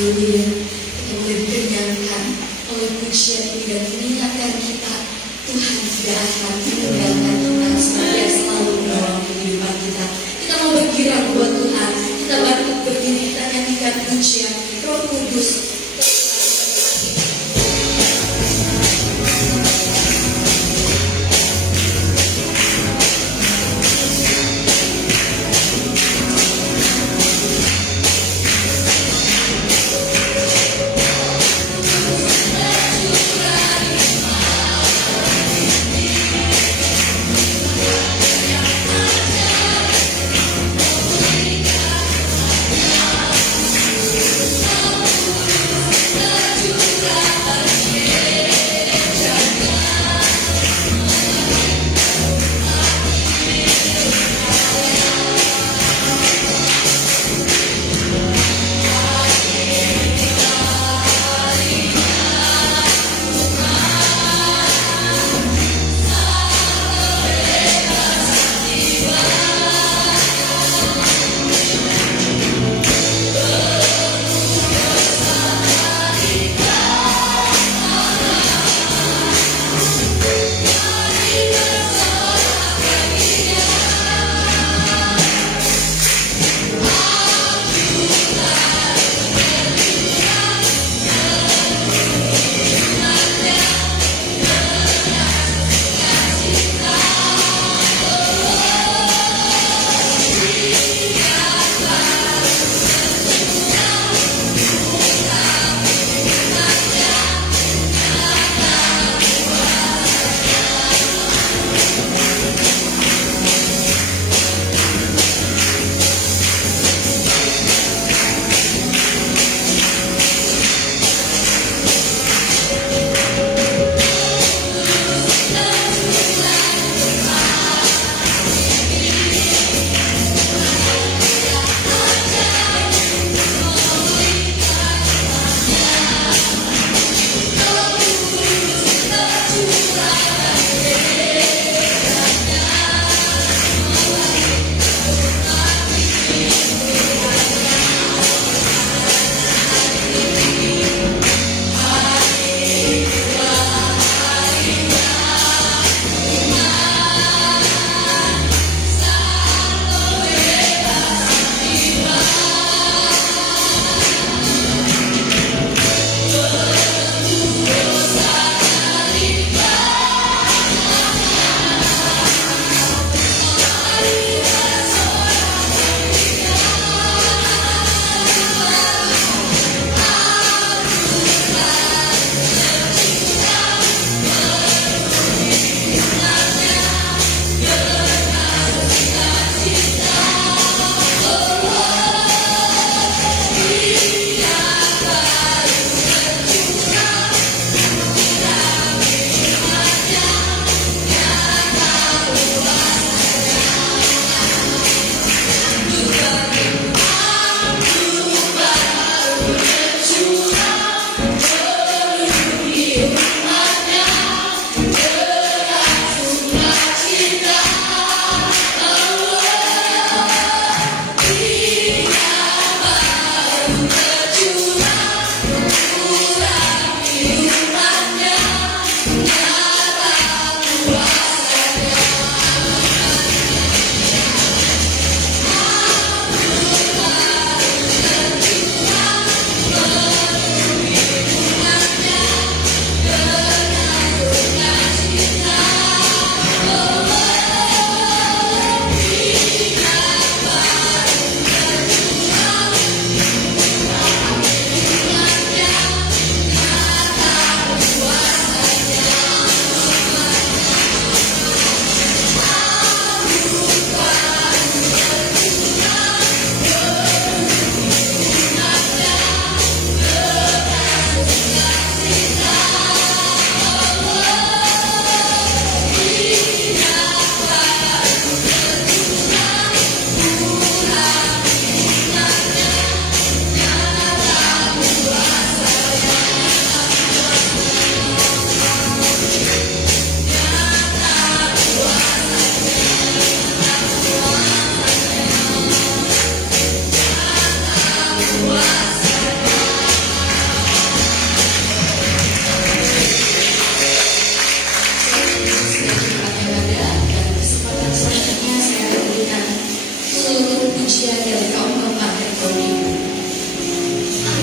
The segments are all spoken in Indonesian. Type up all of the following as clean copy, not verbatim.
Haleluya. Kita boleh dikenyangkan oleh pujian ini dan mengingatkan kita Tuhan tidak akan meninggalkan kita, semoga selalu menolong kehidupan kita. Kita mau bergirang buat Tuhan. Kita bangkit berdiri, kita nyanyikan pujian Roh Kudus.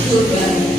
kurban.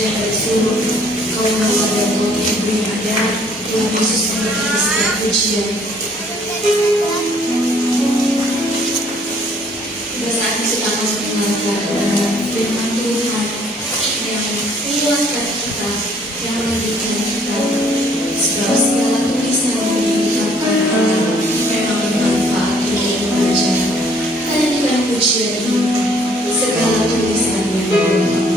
pujian dari seluruh kaum bangsa dan kaum ibu yang ada. Tuhan Yesus memberkati setiap pujian. Pada saat ini kita akan mendengarkan firman Tuhan yang menguatkan kita, yang mendidik kita. Sebab segala tulisan yang diungkapkan Allah memang bermanfaat untuk membaca. Karena dengan pujian ini, segala tulisan yang diungkapkan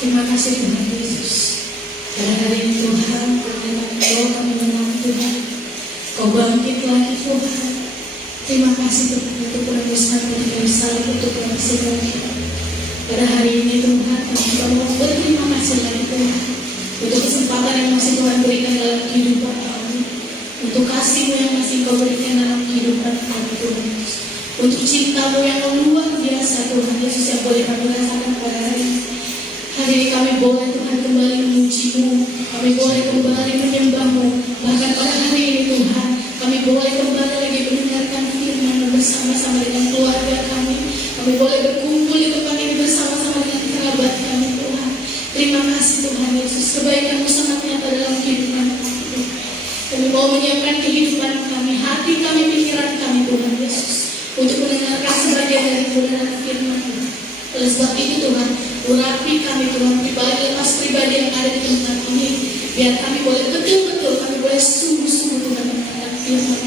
Terima kasih Tuhan Yesus. Pada hari ini Tuhan, Kau kami menang Tuhan. Kau bangkit lagi Tuhan. Terima kasih Tuhan untuk penebusan yang saling untuk menghasilkan kita. Pada hari ini Tuhan, kami mau berterima kasih lagi Tuhan untuk kesempatan yang masih Tuhan berikan dalam kehidupan kami, untuk kasih-Mu yang masih Kau berikan dalam kehidupan kami Tuhan Yesus, untuk cinta-Mu yang luar biasa Tuhan Yesus yang boleh kami rasakan pada hari ini. Hari ini kami boleh Tuhan kembali memuji-Mu, kami boleh kembali menyembah-Mu. Bahkan pada hari ini Tuhan, kami boleh kembali lagi mendengarkan firman bersama-sama dengan keluarga kami. Kami boleh berkumpul di tempat ini bersama-sama dengan kerabat kami Tuhan. Terima kasih Tuhan Yesus, kebaikan-Mu sangat nyata dalam kehidupan kami Tuhan. Kami mau menyiapkan kehidupan kami, hati kami, pikiran kami Tuhan Yesus, untuk mendengarkan sebagian dari kebenaran firman-Mu. Oleh sebab itu Tuhan, urapi kami Tuhan pribadi lepas pribadi yang ada di tempat ini, biar kami boleh betul-betul, kami boleh sungguh-sungguh Tuhan mendengar firman.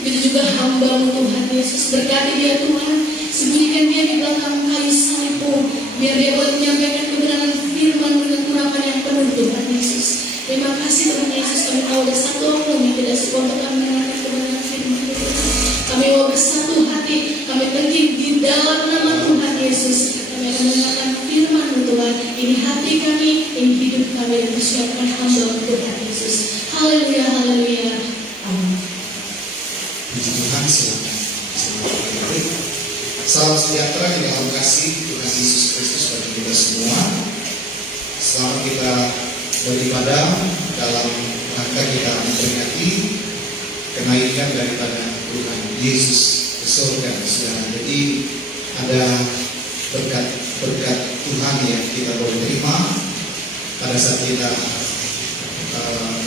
Begitu juga hamba-Mu Tuhan Yesus, berkati dia Tuhan, sembunyikan dia di belakang kayu salib-Mu, biar dia boleh menyampaikan kebenaran firman dengan urapan yang penuh Tuhan Yesus. Terima kasih Tuhan Yesus, kami tahu ada satu orang yang tidak sekelompok kami mendengarkan kebenaran firman Tuhan. Kami mau bersatu hati, kami penting di dalam nama Tuhan Yesus. Kami akan mendengarkan firman-Mu Tuhan. Ini hati kami, ini hidup kami yang disiapkan hamba Tuhan Yesus. Haleluya, haleluya. Amin. Puji Tuhan, silakan. Salam sejahtera di dalam kasih Tuhan Yesus Kristus bagi kita semua. Selamat kita beribadah dalam rangka kita memperingati kenaikan daripada Tuhan Yesus ke surga. Jadi ada berkat Tuhan yang kita boleh terima pada saat kita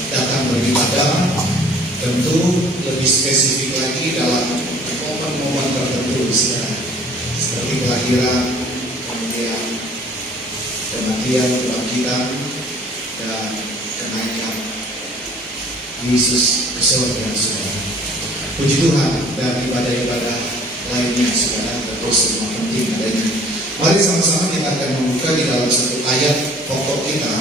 datang beribadah. Tentu lebih spesifik lagi dalam momen-momen tertentu, seperti kelahiran, kemudian kematian, kebangkitan, dan kenaikan Yesus ke surga, saudara. Puji Tuhan, dan ibadah-ibadah lainnya, saudara, tentu semua penting adanya. Mari sama-sama kita akan membuka di dalam satu ayat pokok kita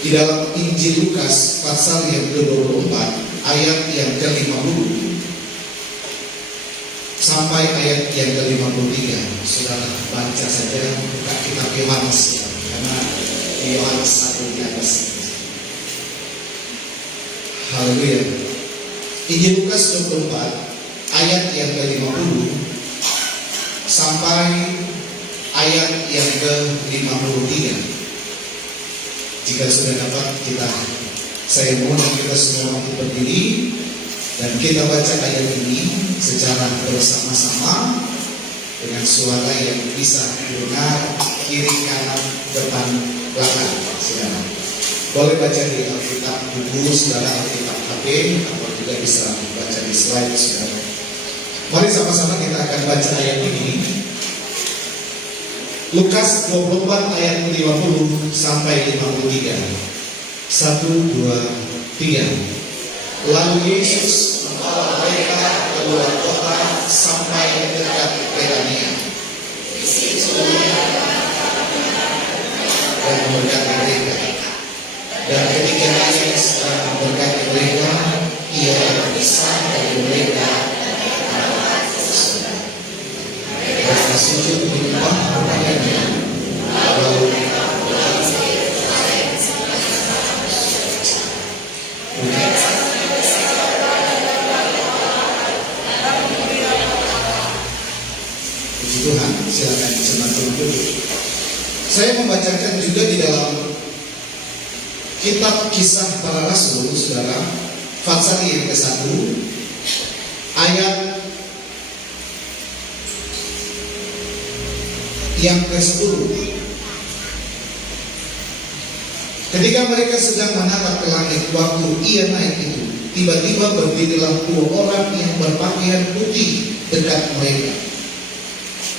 di dalam Injil Lukas pasal yang ke-24 ayat yang ke-50 sampai ayat yang ke-53. Saudara baca saja, buka kitab Yohanes ya, karena di Yohanes 1 di atas. Haleluya. Injil Lukas 24 ayat yang ke-50 sampai ayat yang ke-53. Jika sudah dapat saya mohon kita semua untuk berdiri dan kita baca ayat ini secara bersama-sama dengan suara yang bisa didengar kiri kanan depan belakang. Saudara boleh baca di Alkitab buku saudara, Alkitab HP, atau juga bisa baca di slide saudara. Mari sama-sama kita akan baca ayat ini. Lukas 24 ayat 50 sampai 53. 1, 2, 3. Lalu Yesus membawa mereka keluar kota sampai dekat Betania. Dan memberkati mereka. Dan ketika Yesus sedang memberkati mereka, ia berpisah dari mereka. Mereka sujud menyembah kepadanya. Lalu mereka pulang ke Yerusalem sampai Saya membacakan juga di dalam kitab Kisah Para Rasul, saudara, pasal yang ke-1 ayat yang ke-10. Ketika mereka sedang menatap ke langit waktu ia naik itu, tiba-tiba berdirilah 2 orang yang berpakaian putih dekat mereka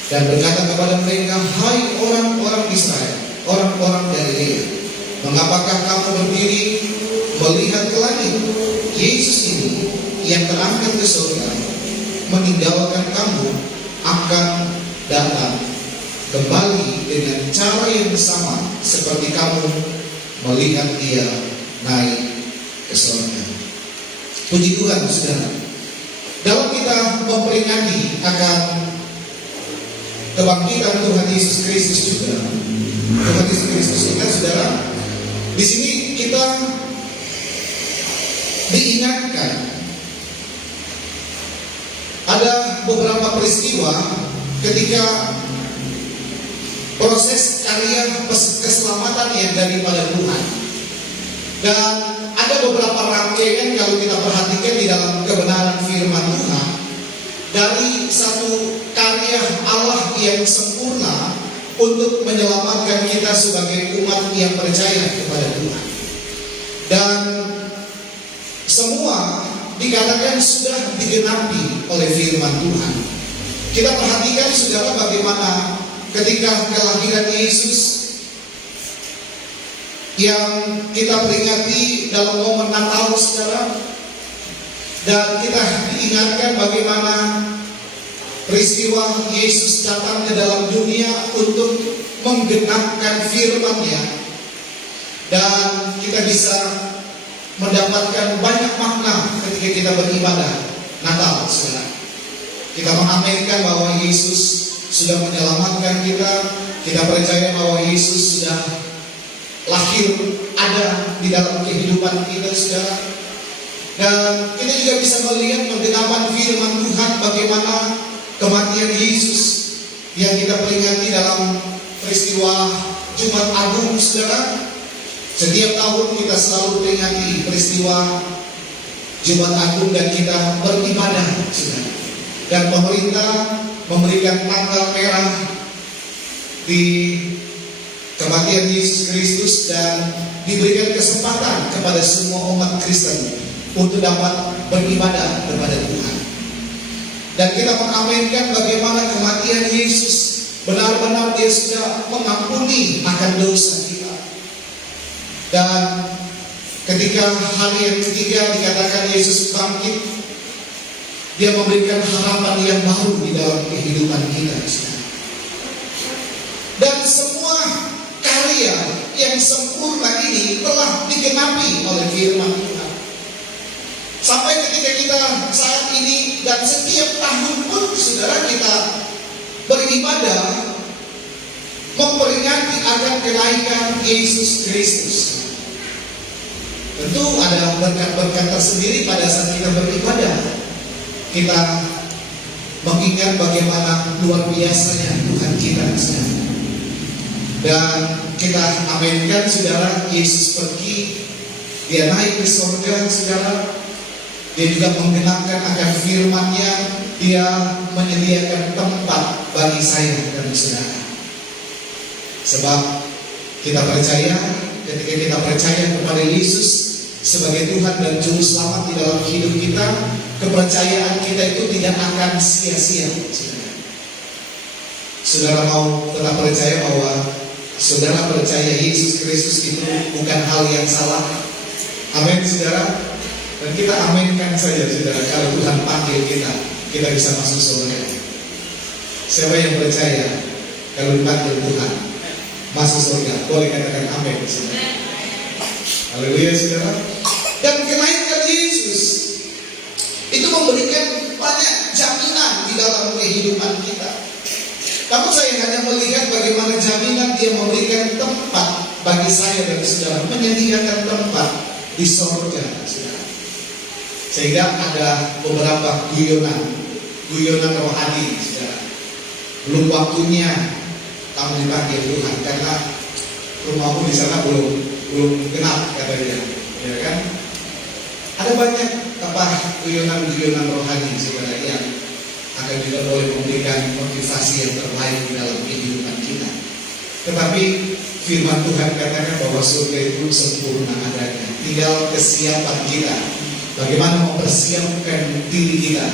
dan berkata kepada mereka, "Hai orang-orang Israel, orang-orang Galilea, mengapakah kamu berdiri melihat ke langit? Yesus ini yang terangkat ke surga meninggalkan kamu akan datang kembali dengan cara yang sama seperti kamu melihat dia naik ke surga." Puji Tuhan, saudara. Dalam kita memperingati akan kebangkitan Tuhan Yesus Kristus juga, Tuhan Yesus Kristus kita, saudara, di sini kita diingatkan ada beberapa peristiwa ketika proses karya keselamatan yang daripada Tuhan, dan ada beberapa rangkaian kalau kita perhatikan di dalam kebenaran firman Tuhan dari satu karya Allah yang sempurna untuk menyelamatkan kita sebagai umat yang percaya kepada Tuhan. Dan semua dikatakan sudah digenapi oleh firman Tuhan. Kita perhatikan, saudara, bagaimana ketika kelahiran Yesus yang kita peringati dalam momen Natal, saudara, dan kita diingatkan bagaimana peristiwa Yesus datang ke dalam dunia untuk menggenapkan firman-Nya, dan kita bisa mendapatkan banyak makna ketika kita beribadah Natal, saudara. Kita mengaminkan bahwa Yesus sudah menyelamatkan kita. Kita percaya bahwa Yesus sudah lahir ada di dalam kehidupan kita, saudara. Dan kita juga bisa melihat penggenapan firman Tuhan bagaimana kematian Yesus yang kita peringati dalam peristiwa Jumat Agung, saudara. Setiap tahun kita selalu peringati peristiwa Jumat Agung dan kita beribadah, saudara. Dan pemerintah memberikan tanggal merah di kematian Yesus Kristus dan diberikan kesempatan kepada semua umat Kristen untuk dapat beribadah kepada Tuhan. Dan kita mengaminkan bagaimana kematian Yesus benar-benar dia sudah mengampuni akan dosa kita. Dan ketika hari yang ketiga dikatakan Yesus bangkit, dia memberikan harapan yang baru di dalam kehidupan kita. Dan semua karya yang sempurna ini telah digenapi oleh firman Tuhan. Sampai ketika kita saat ini dan setiap tahun pun, saudara, kita beribadah memperingati akan kenaikan Yesus Kristus. Tentu ada berkat-berkat tersendiri pada saat kita beribadah. Kita mengingat bagaimana luar biasanya Tuhan kita, saudara. Dan kita aminkan, saudara, Yesus pergi, dia naik ke surga, saudara. Dia juga menggenapkan akan firman-Nya, dia menyediakan tempat bagi saya dan saudara. Sebab kita percaya, ketika kita percaya kepada Yesus sebagai Tuhan dan Juru Selamat di dalam hidup kita, kepercayaan kita itu tidak akan sia-sia, saudara. Saudara mau tetap percaya bahwa saudara percaya Yesus Kristus itu bukan hal yang salah. Amin, saudara. Dan kita aminkan saja, saudara, kalau Tuhan panggil kita, kita bisa masuk surga. Siapa yang percaya kalau dipanggil Tuhan masuk surga, boleh katakan amin, saudara. Haleluya, saudara. Dan kenaikan Yesus itu memberikan banyak jaminan di dalam kehidupan kita. Namun saya hanya melihat bagaimana jaminan dia memberikan tempat bagi saya dan saudara, menyediakan tempat di surga, saudara. Sehingga ada beberapa guyonan rohani, saudara. Belum waktunya kamu dipanggil Tuhan karena rumahmu di sana belum genap, kata dia, ya kan? Ada banyak guyonan rohani sebenarnya yang akan juga boleh memberikan motivasi yang terbaik di dalam kehidupan kita. Tetapi firman Tuhan katakan bahwa surga itu sempurna adanya. Tinggal kesiapan kita, bagaimana mempersiapkan diri kita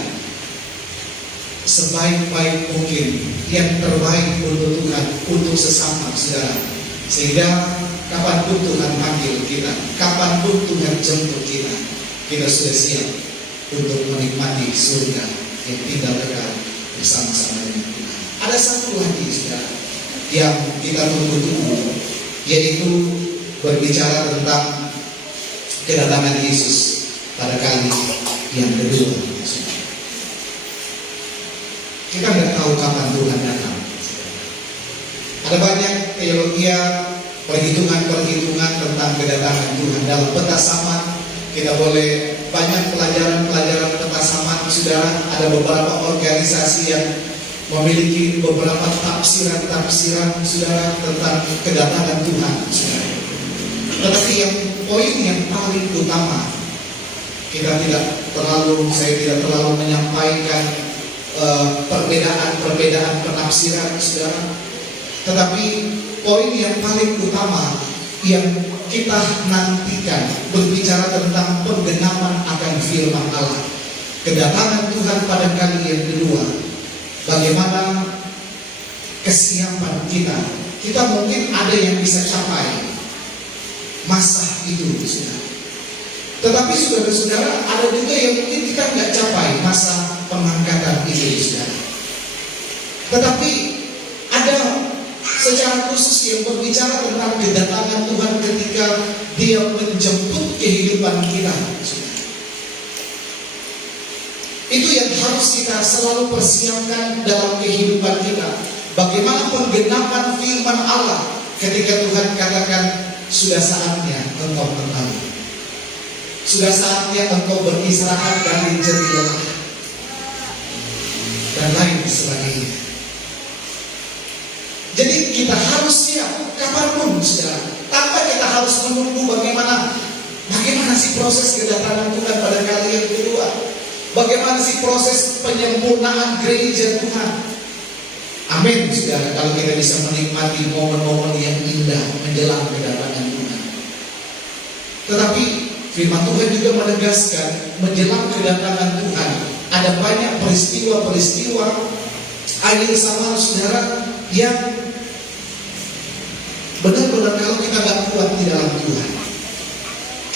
sebaik-baik mungkin, yang terbaik untuk Tuhan, untuk sesama saudara. Sehingga kapanpun Tuhan panggil kita, kapanpun Tuhan jemput kita, kita sudah siap untuk menikmati surga yang tinggal kekal bersama-sama dengan Tuhan. Ada satu lagi saudara yang kita tunggu-tunggu, yaitu berbicara tentang kedatangan Yesus pada kali yang kedua. Kita nggak tahu kapan Tuhan datang. Ada banyak teologi, perhitungan-perhitungan tentang kedatangan Tuhan. Dalam peta saman kita boleh banyak pelajaran peta saman, saudara. Ada beberapa organisasi yang memiliki beberapa tafsiran, saudara, tentang kedatangan Tuhan, saudara. Tetapi poin yang paling utama, saya tidak terlalu menyampaikan perbedaan penafsiran, saudara. Tetapi poin yang paling utama yang kita nantikan berbicara tentang penggenapan akan firman Allah, kedatangan Tuhan pada kali yang kedua. Bagaimana kesiapan kita? Kita mungkin ada yang bisa capai masa itu, saudara. Tetapi saudara-saudara, ada juga yang mungkin kita nggak capai masa pengangkatan itu, saudara. Tetapi ada secara khusus yang berbicara tentang kedatangan Tuhan ketika Dia menjemput kehidupan kita, saudara. Itu yang harus kita selalu persiapkan dalam kehidupan kita. Bagaimana penggenapan firman Allah ketika Tuhan katakan, sudah saatnya engkau kembali, sudah saatnya engkau beristirahat dari jerih lelah, dan lain sebagainya. Jadi kita harus siap kapanpun, saudara. Tanpa kita harus menunggu bagaimana sih proses kedatangan Tuhan pada kali yang kedua. Bagaimana sih proses penyempurnaan gereja Tuhan. Amin, saudara. Kalau kita bisa menikmati momen-momen yang indah menjelang kedatangan Tuhan. Tetapi firman Tuhan juga menegaskan menjelang kedatangan Tuhan ada banyak peristiwa-peristiwa akhir zaman, saudara, yang benar-benar kalau kita gak kuat di dalam Tuhan,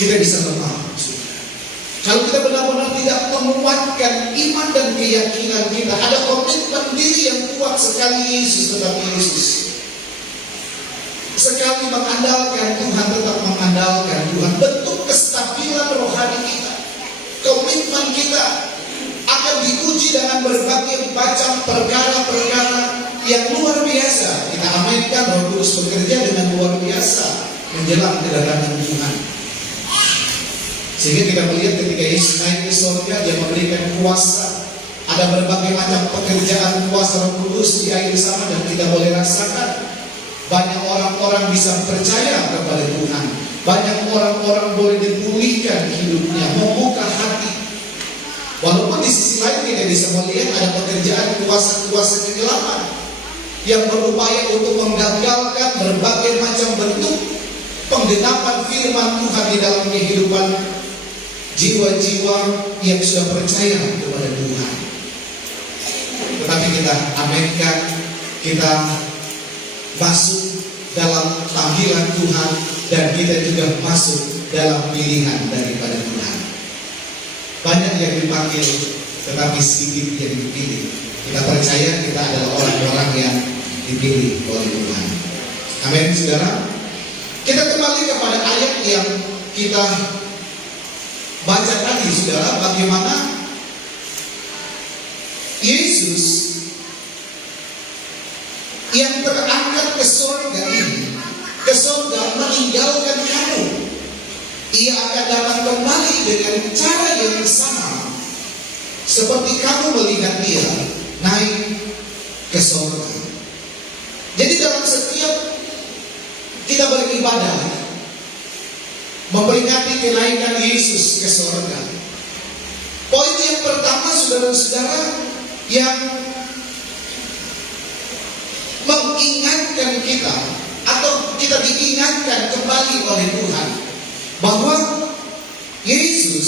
kita bisa lemah, saudara. Kalau kita benar-benar tidak menguatkan iman dan keyakinan kita, ada komitmen diri yang kuat sekali Yesus tetap Yesus, sekali mengandalkan Tuhan tetap mengandalkan Tuhan, bentuk kestabilan rohani kita, komitmen kita akan diuji dengan berbagai macam perkara-perkara yang luar biasa. Kita aminkan Roh Kudus bekerja dengan luar biasa menjelang kedatangan Tuhan. Sehingga kita melihat ketika Yesus naik ke surga, Dia memberikan kuasa. Ada berbagai macam pekerjaan kuasa Roh Kudus di akhir zaman dan kita boleh rasakan. Banyak orang-orang bisa percaya kepada Tuhan. Banyak orang-orang boleh dipulihkan hidupnya, membuka hati. Walaupun di sisi lain kita bisa melihat ada pekerjaan kuasa-kuasa kegelapan yang berupaya untuk menggagalkan berbagai macam bentuk penggenapan firman Tuhan di dalam kehidupan jiwa-jiwa yang sudah percaya kepada Tuhan. Tetapi kita aminkan, kita masuk dalam panggilan Tuhan, dan kita juga masuk dalam pilihan daripada Tuhan. Banyak yang dipanggil, tetapi sedikit yang dipilih. Kita percaya kita adalah orang-orang yang dipilih oleh Tuhan. Amin, saudara. Kita kembali kepada ayat yang kita baca tadi, saudara. Bagaimana Yesus yang terangkat ke surga ini, ke surga meninggalkan kamu. Ia akan datang kembali dengan cara yang sama seperti kamu melihat Dia naik ke surga. Jadi dalam ibadah memperingati kenaikan Yesus ke surga. Poin yang pertama, saudara-saudara, yang mengingatkan kita atau kita diingatkan kembali oleh Tuhan bahwa Yesus,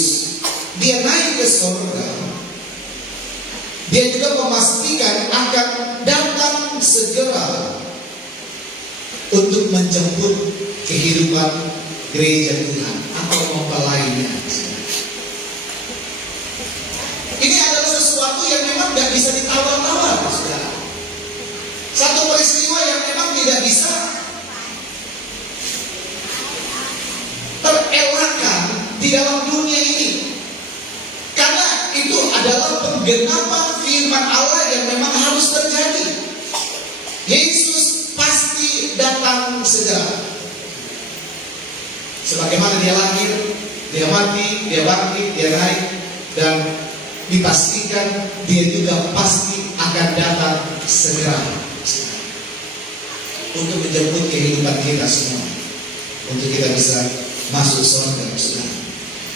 dia naik ke surga. Dia juga memastikan akan datang segera untuk menjemput kehidupan gereja Tuhan atau mempelainya. Ini adalah sesuatu yang memang tidak bisa ditawar-tawar, saudara. Satu peristiwa yang memang tidak bisa terelakkan di dalam dunia ini. Karena itu adalah penggenapan firman Allah yang memang harus terjadi. Yesus pasti datang segera. Sebagaimana dia lahir, dia mati, dia bangkit, dia naik, dan dipastikan dia juga pasti akan datang segera untuk menjemput kehidupan kita semua, untuk kita bisa masuk surga.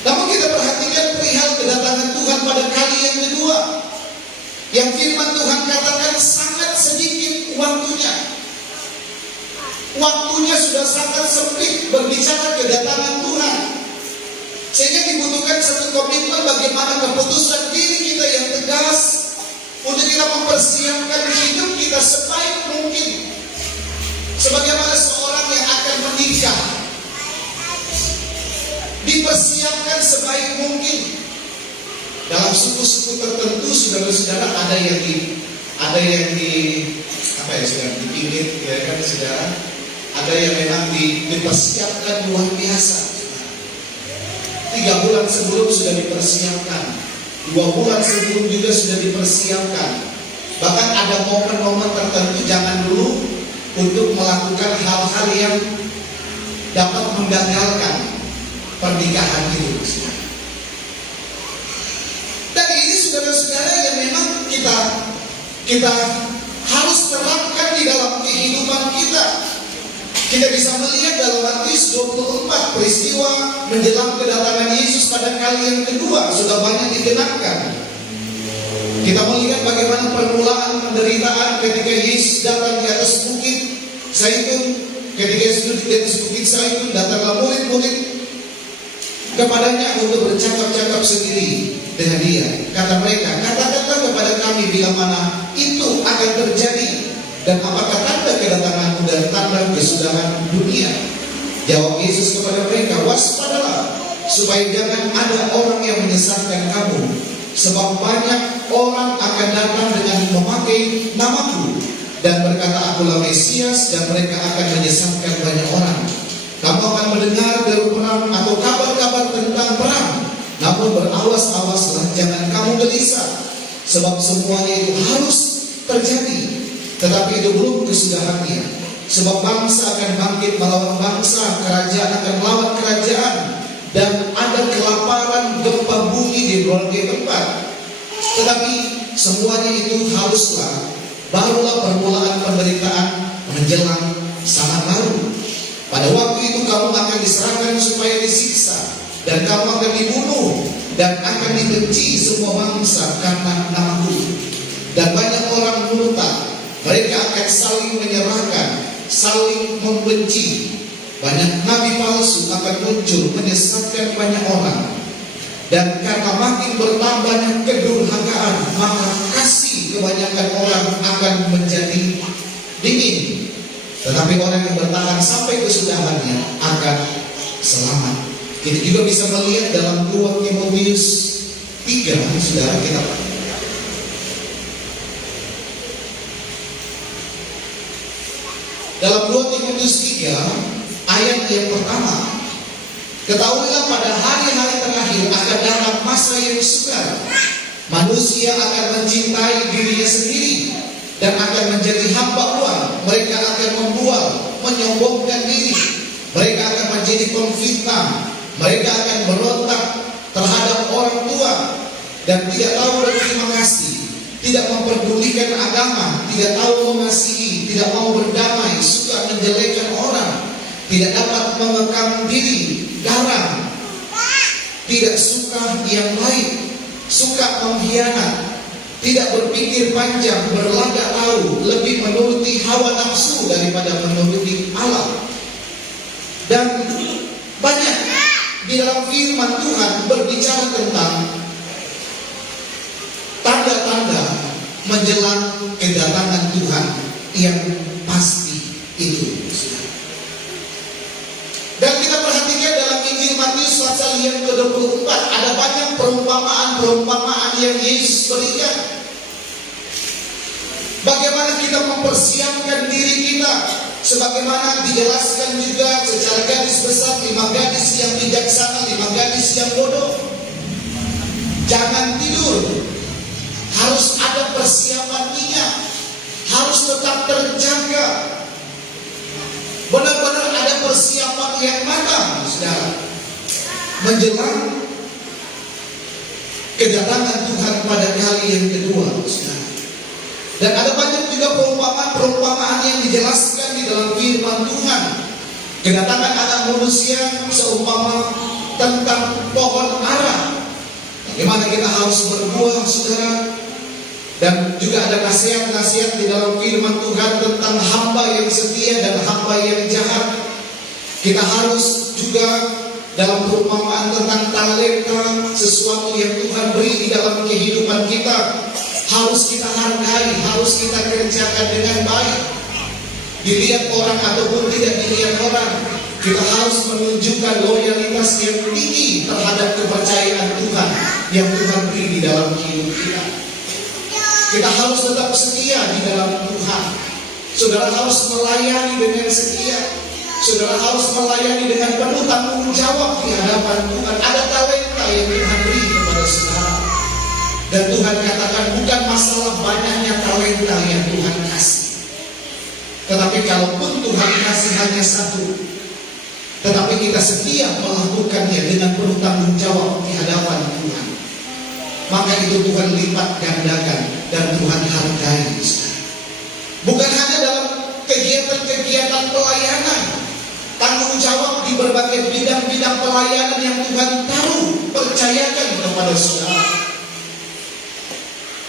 Namun kita perhatikan perihal kedatangan Tuhan pada kali yang kedua, yang firman Tuhan katakan sangat sedikit waktunya. Waktunya sudah sangat sempit berbicara kedatangan Tuhan, sehingga dibutuhkan satu komitmen bagaimana keputusan diri kita yang tegas untuk kita mempersiapkan hidup kita sebaik mungkin. Sebagaimana seorang yang akan menikah dipersiapkan sebaik mungkin. Dalam suku-suku tertentu, saudara-saudara, ada yang dipilih, ya kan, saudara. Ada yang memang dipersiapkan luar biasa. 3 bulan sebelum sudah dipersiapkan, 2 bulan sebelum juga sudah dipersiapkan. Bahkan ada momen-momen tertentu jangan dulu untuk melakukan hal-hal yang dapat menggagalkan pernikahan itu. Dan ini saudara-saudara yang memang kita harus terapkan di dalam kehidupan kita. Kita bisa melihat dalam Matius 24 peristiwa menjelang kedatangan Yesus pada kali yang kedua sudah banyak digenapkan. Kita melihat bagaimana permulaan penderitaan ketika Yesus datang di atas bukit Zaitun. Ketika Yesus duduk di atas bukit Zaitun, datanglah murid-murid kepadanya untuk bercakap-cakap sendiri dengan dia. Kata mereka, katakanlah kepada kami bila mana itu akan terjadi, dan apakah tanda kedatanganmu dan tanda kesudahan dunia? Jawab Yesus kepada mereka, waspadalah supaya jangan ada orang yang menyesatkan kamu, sebab banyak orang akan datang dengan memakai namaku dan berkata akulah Mesias, dan mereka akan menyesatkan banyak orang. Kamu akan mendengar deru perang atau kabar-kabar tentang perang, namun berawas-awaslah, jangan kamu gelisah, sebab semuanya itu harus terjadi, tetapi itu belum kesudahannya. Sebab bangsa akan bangkit melawan bangsa, kerajaan akan melawan kerajaan, dan ada kelaparan, gempa bumi di berbagai tempat. Tetapi semuanya itu barulah permulaan penderitaan menjelang sangat baru. Pada waktu itu kamu akan diserahkan supaya disiksa, dan kamu akan dibunuh, dan akan dibenci semua bangsa karena namaku. Dan banyak orang murtad, mereka akan saling menyerahkan, saling membenci. Banyak nabi palsu akan muncul menyesatkan banyak orang. Dan karena makin bertambahnya kedurhakaan, maka kasih kebanyakan orang akan menjadi dingin. Tetapi orang yang bertahan sampai kesudahannya akan selamat. Kita juga bisa melihat dalam 2 Timotius 3, saudara, kita dalam 2 Timotius 3 ayat yang pertama, ketahuilah pada hari-hari terakhir akan datang masa yang sukar. Manusia akan mencintai dirinya sendiri dan akan menjadi hamba uang. Mereka akan membual, menyombongkan diri. Mereka akan menjadi pemfitnah. Mereka akan berontak terhadap orang tua dan tidak tahu berterima kasih, tidak memperdulikan agama, tidak tahu mengasihi, tidak mau berdamai, suka menjelekan orang, tidak dapat mengekang diri, garang, tidak suka yang baik, suka mengkhianat, tidak berpikir panjang, berlagak tahu, lebih menuruti hawa nafsu daripada menuruti Allah. Dan banyak di dalam firman Tuhan berbicara tentang tanda-tanda menjelang kedatangan Tuhan yang pasti itu. Dan kita perhatikan dalam Injil Matius pasal yang ke-24 ada banyak perumpamaan-perumpamaan yang Yesus berikan. Bagaimana kita mempersiapkan diri kita, sebagaimana dijelaskan juga secara garis besar 5 gadis yang bijaksana, 5 gadis yang bodoh. Jangan tidur, harus ada persiapan niat, harus tetap terjaga. Benar-benar ada persiapan yang matang, saudara, menjelang kedatangan Tuhan pada kali yang kedua, saudara. Dan ada banyak juga perumpamaan-perumpamaan yang dijelaskan di dalam firman Tuhan. Kedatangan anak manusia seumpama tentang pohon ara, bagaimana kita harus berbuah, saudara. Dan juga ada nasihat-nasihat di dalam firman Tuhan tentang hamba yang setia dan hamba yang jahat. Kita harus juga dalam perumpamaan tentang talenta, sesuatu yang Tuhan beri di dalam kehidupan kita, harus kita hargai, harus kita kerjakan dengan baik. Dilihat orang ataupun tidak dilihat orang, kita harus menunjukkan loyalitas yang tinggi terhadap kepercayaan Tuhan yang Tuhan beri di dalam hidup kita. Kita harus tetap setia di dalam Tuhan. Saudara harus melayani dengan setia. Saudara harus melayani dengan penuh tanggung jawab di hadapan Tuhan. Ada talenta yang Tuhan beri kepada saudara. Dan Tuhan katakan bukan masalah banyaknya talenta yang Tuhan kasih, tetapi kalaupun Tuhan kasih hanya satu, tetapi kita setia melakukannya dengan penuh tanggung jawab di hadapan Tuhan, maka itu Tuhan lipat gandakan dan Tuhan hargai. Bukan hanya dalam kegiatan-kegiatan pelayanan, tanggung jawab di berbagai bidang-bidang pelayanan yang Tuhan taruh, percayakan kepada saudara.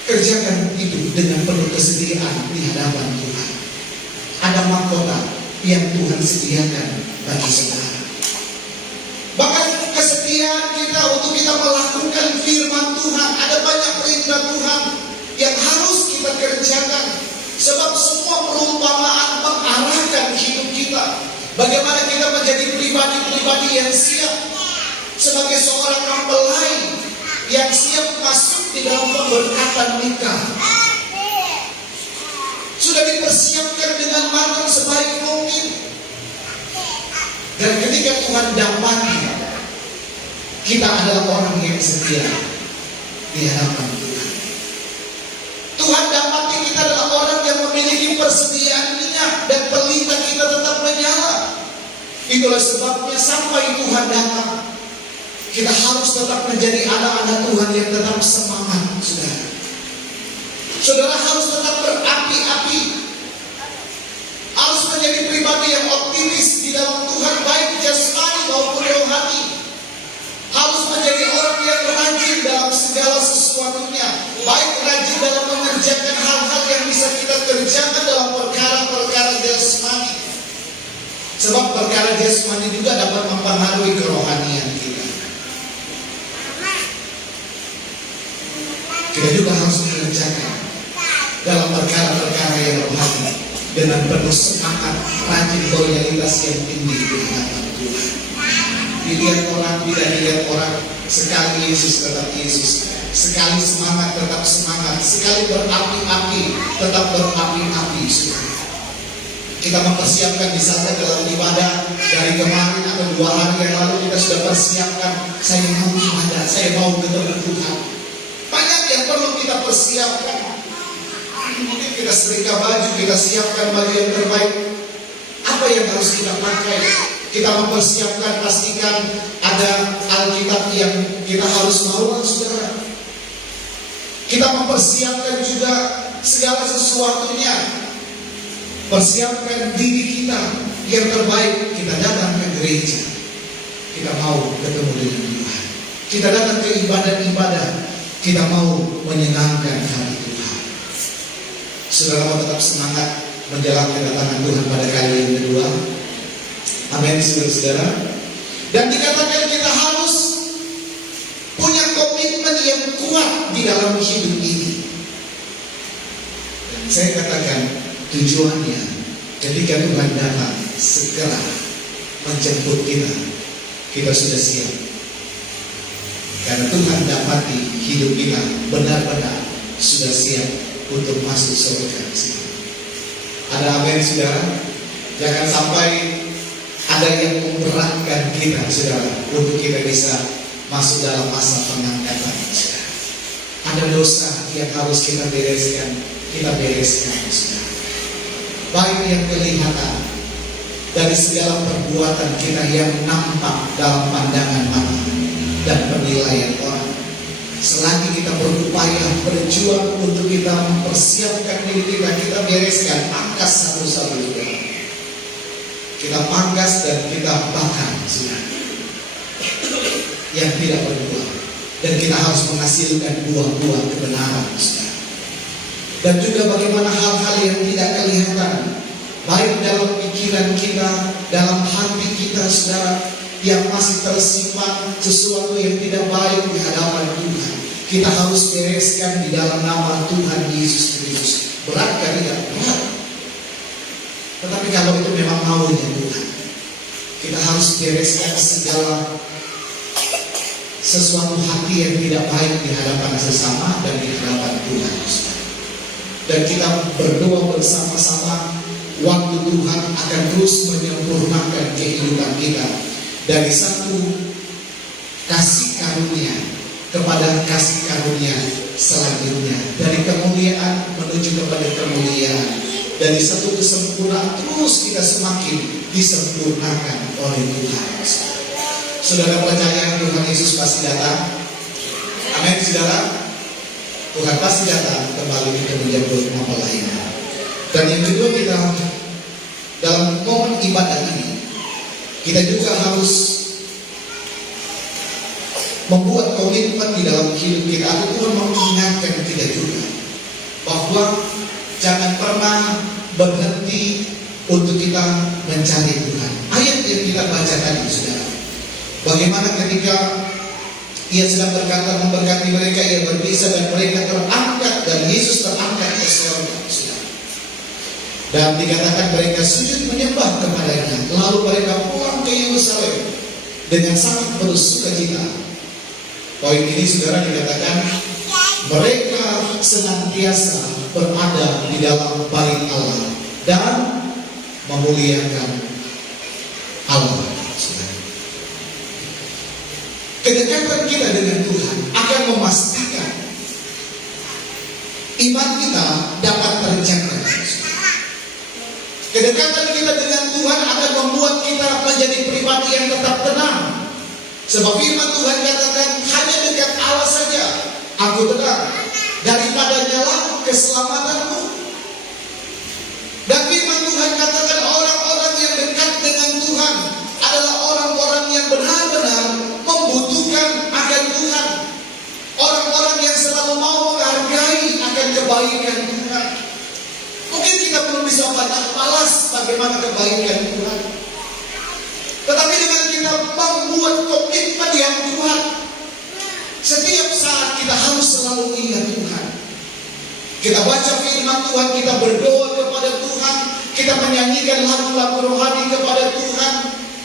Kerjakan itu dengan penuh kesediaan di hadapan Tuhan. Ada mahkota yang Tuhan sediakan bagi saudara. Bahkan kesetiaan kita untuk kita melakukan firman Tuhan, ada banyak perintah Tuhan yang harus kita kerjakan. Sebab semua perumpamaan mengarahkan hidup kita. Bagaimana kita menjadi pribadi-pribadi yang siap sebagai seorang mempelai yang siap masuk di dalam pemberkatan nikah. Sudah dipersiapkan dengan matang sebaik mungkin. Dan ketika Tuhan dapati kita adalah orang yang setia di hadapan Tuhan, Tuhan dapati kita adalah orang yang memiliki persediaan minyak dan pelita kita tetap menyala. Itulah sebabnya sampai Tuhan datang, kita harus tetap menjadi anak-anak Tuhan yang tetap semangat, saudara. Saudara harus tetap berapi-api, harus menjadi pribadi yang optimis di dalam Tuhan, baik jasmani maupun rohani. Harus menjadi orang yang rajin dalam segala sesuatunya, baik rajin dalam mengerjakan hal-hal yang bisa kita kerjakan dalam perkara-perkara jasmani. Sebab perkara jasmani juga dapat mempengaruhi kerohanian kita. Kita juga harus mengerjakan dalam perkara-perkara yang rohani dengan penuh semangat, rajin, loyalitas yang tinggi di hadapan Tuhan. Dilihat orang, tidak dilihat orang, sekali Yesus tetap Yesus, sekali semangat tetap semangat, sekali berapi-api tetap berapi-api. Kita mempersiapkan di sana dalam ibadah dari kemarin atau 2 hari yang lalu kita sudah persiapkan, saya mau ibadah, saya mau ketemu Tuhan. Banyak yang perlu kita persiapkan. Mungkin kita setrika baju, kita siapkan baju yang terbaik. Apa yang harus kita pakai? Kita mempersiapkan, pastikan ada Alkitab yang kita harus bawa, saudara. Kita mempersiapkan juga segala sesuatunya. Persiapkan diri kita yang terbaik kita datang ke gereja. Kita mau ketemu dengan Tuhan. Kita datang ke ibadah-ibadah. Kita mau menyenangkan hati Tuhan. Saudara mau tetap semangat menjelang kedatangan Tuhan pada kali yang kedua. Amin, saudara-saudara. Dan dikatakan kita harus punya komitmen yang kuat di dalam hidup ini. Dan saya katakan tujuannya ketika Tuhan datang segera menjemput kita, kita sudah siap. Karena Tuhan dapati hidup kita benar-benar sudah siap untuk masuk surga. Ada amin, saudara? Jangan sampai ada yang memberatkan kita, saudara, untuk kita bisa masuk dalam masa pengangkatan. Ada dosa yang harus kita bereskan, saudara. Baik yang kelihatan dari segala perbuatan kita yang nampak dalam pandangan mata dan penilaian orang. Selagi kita berupaya berjuang untuk kita mempersiapkan diri kita bereskan, pangkas satu-satu juga. Kita pangkas dan kita bakar yang tidak berbuah. Dan kita harus menghasilkan buah-buah kebenaran. Dan juga bagaimana hal-hal yang tidak kelihatan, baik dalam pikiran kita, dalam hati kita, saudara, yang masih tersimpan sesuatu yang tidak baik di hadapan Tuhan. Kita harus bereskan di dalam nama Tuhan Yesus Kristus. Berat kan? Tidak berat. Tetapi kalau itu memang maunya Tuhan, kita harus bereskan segala sesuatu hati yang tidak baik di hadapan sesama dan di hadapan Tuhan. Dan kita berdoa bersama-sama, waktu Tuhan akan terus menyempurnakan kehidupan kita dari satu kasih karunia kepada kasih karunia selanjutnya, dari kemuliaan menuju kepada kemuliaan, dari satu kesempurnaan terus kita semakin disempurnakan oleh Tuhan. Saudara percaya Tuhan Yesus pasti datang? Amin, saudara. Tuhan pasti datang kembali untuk menjemput mempelainya. Dan yang kedua, kita dalam momen ibadah ini, kita juga harus membuat komitmen di dalam hidup kita. Tuhan mengingatkan kita juga bahwa jangan pernah berhenti untuk kita mencari Tuhan. Ayat yang kita baca tadi, saudara, bagaimana ketika Ia sedang berkata memberkati mereka, Ia berpisah dan mereka terangkat dan Yesus terangkat ke surga. Dan dikatakan mereka sujud menyembah kepadanya. Lalu mereka pulang ke Yerusalem dengan sangat bersukacita. Poin ini, saudara, dikatakan mereka senantiasa berada di dalam bait Allah dan memuliakan Allah. Kedekatan kita dengan Tuhan akan memastikan iman kita dapat terjaga. Kedekatan kita dengan Tuhan akan membuat kita menjadi pribadi yang tetap tenang. Sebab firman Tuhan katakan, hanya dekat Allah saja aku tenang, daripadanya lah keselamatanmu. Dan firman Tuhan katakan orang-orang yang dekat dengan Tuhan adalah orang-orang yang benar-benar membutuhkan akan Tuhan. Orang-orang yang selalu mau menghargai akan kebaikan Tuhan. Mungkin kita belum bisa banyak balas bagaimana kebaikan Tuhan, tetapi dengan kita membuat komitmen yang kuat, setiap saat kita harus selalu ingat Tuhan. Kita baca firman Tuhan, kita berdoa kepada Tuhan, kita menyanyikan lagu-lagu rohani kepada Tuhan.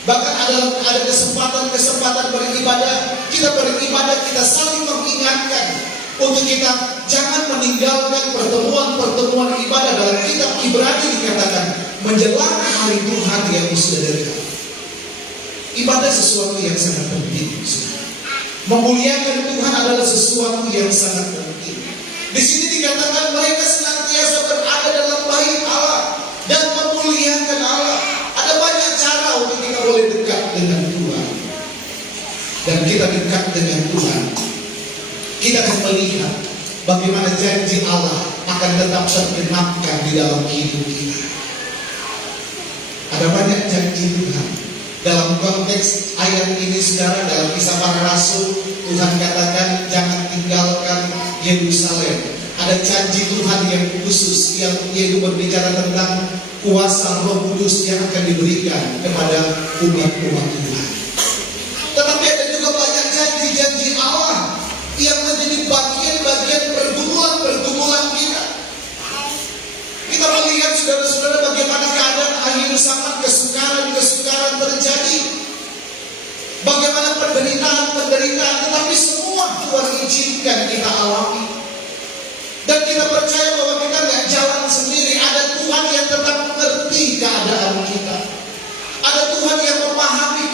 Bahkan ada kesempatan beribadah, kita beribadah, kita saling mengingatkan untuk kita jangan meninggalkan pertemuan-pertemuan ibadah. Dalam kitab Ibrani dikatakan menjelang hari Tuhan yang sudah dekat. Ibadah sesuatu yang sangat penting. Memuliakan Tuhan adalah sesuatu yang sangat penting. Di sini dikatakan mereka senantiasa berada dalam bait Allah dan memuliakan Allah. Ada banyak cara untuk kita boleh dekat dengan Tuhan. Dan kita dekat dengan Tuhan, kita akan melihat bagaimana janji Allah akan tetap tergenapkan di dalam hidup kita. Ada banyak janji Tuhan. Dalam konteks ayat ini saudara, dalam Kisah Para Rasul, Tuhan katakan jangan tinggalkan Yerusalem. Ada janji Tuhan yang khusus, yang yaitu berbicara tentang kuasa Roh Kudus yang akan diberikan kepada umat-umat Tuhan. Tetapi ada juga banyak janji-janji Allah yang menjadi bagian-bagian pergumulan kita. Kita melihat saudara-saudara bagaimana keadaan akhir zaman, kesukaran terjadi. Bagaimana penderitaan, tetapi semua Tuhan izinkan kita alami. Dan kita percaya bahwa kita nggak jalan sendiri. Ada Tuhan yang tetap mengerti keadaan kita. Ada Tuhan yang memahami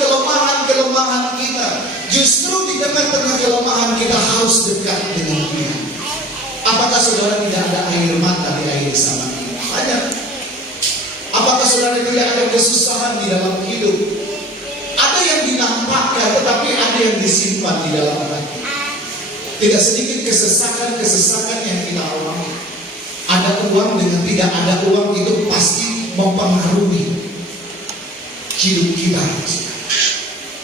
kelemahan kita. Justru di tengah-tengah kelemahan kita harus dekat dengan Dia. Apakah saudara tidak ada air mata di akhir zaman ini? Ada. Apakah saudara tidak ada kesusahan di dalam hidup? Ada yang dinampakkan, tetapi ada yang disimpan di dalam hati. Tidak sedikit kesesakan yang kita alami. Ada uang dengan tidak ada uang itu pasti mempengaruhi hidup kita.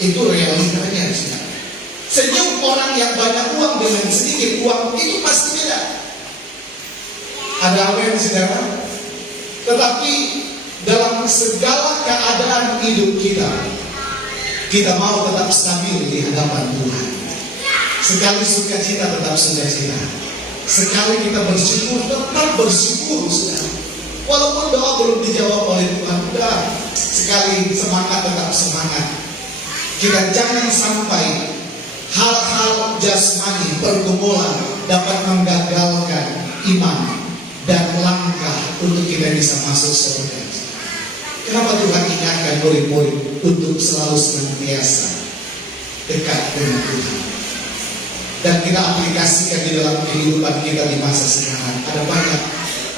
Itu realitanya. Senyum orang yang banyak uang dengan sedikit uang itu pasti beda. Ada apa yang saudara? Tetapi dalam segala keadaan hidup kita mau tetap stabil di hadapan Tuhan. Sekali sukacita tetap sukacita. Sekali kita bersyukur tetap bersyukur, saudara. Walaupun doa belum dijawab oleh Tuhan, udah. Sekali semangat tetap semangat. Kita jangan sampai hal-hal jasmani, pergumulan dapat menggagalkan iman dan langkah untuk kita bisa masuk surga. Kenapa Tuhan ingatkan murid-murid untuk selalu senantiasa dekat dengan Tuhan? Dan kita aplikasikan di dalam kehidupan kita di masa sekarang. Ada banyak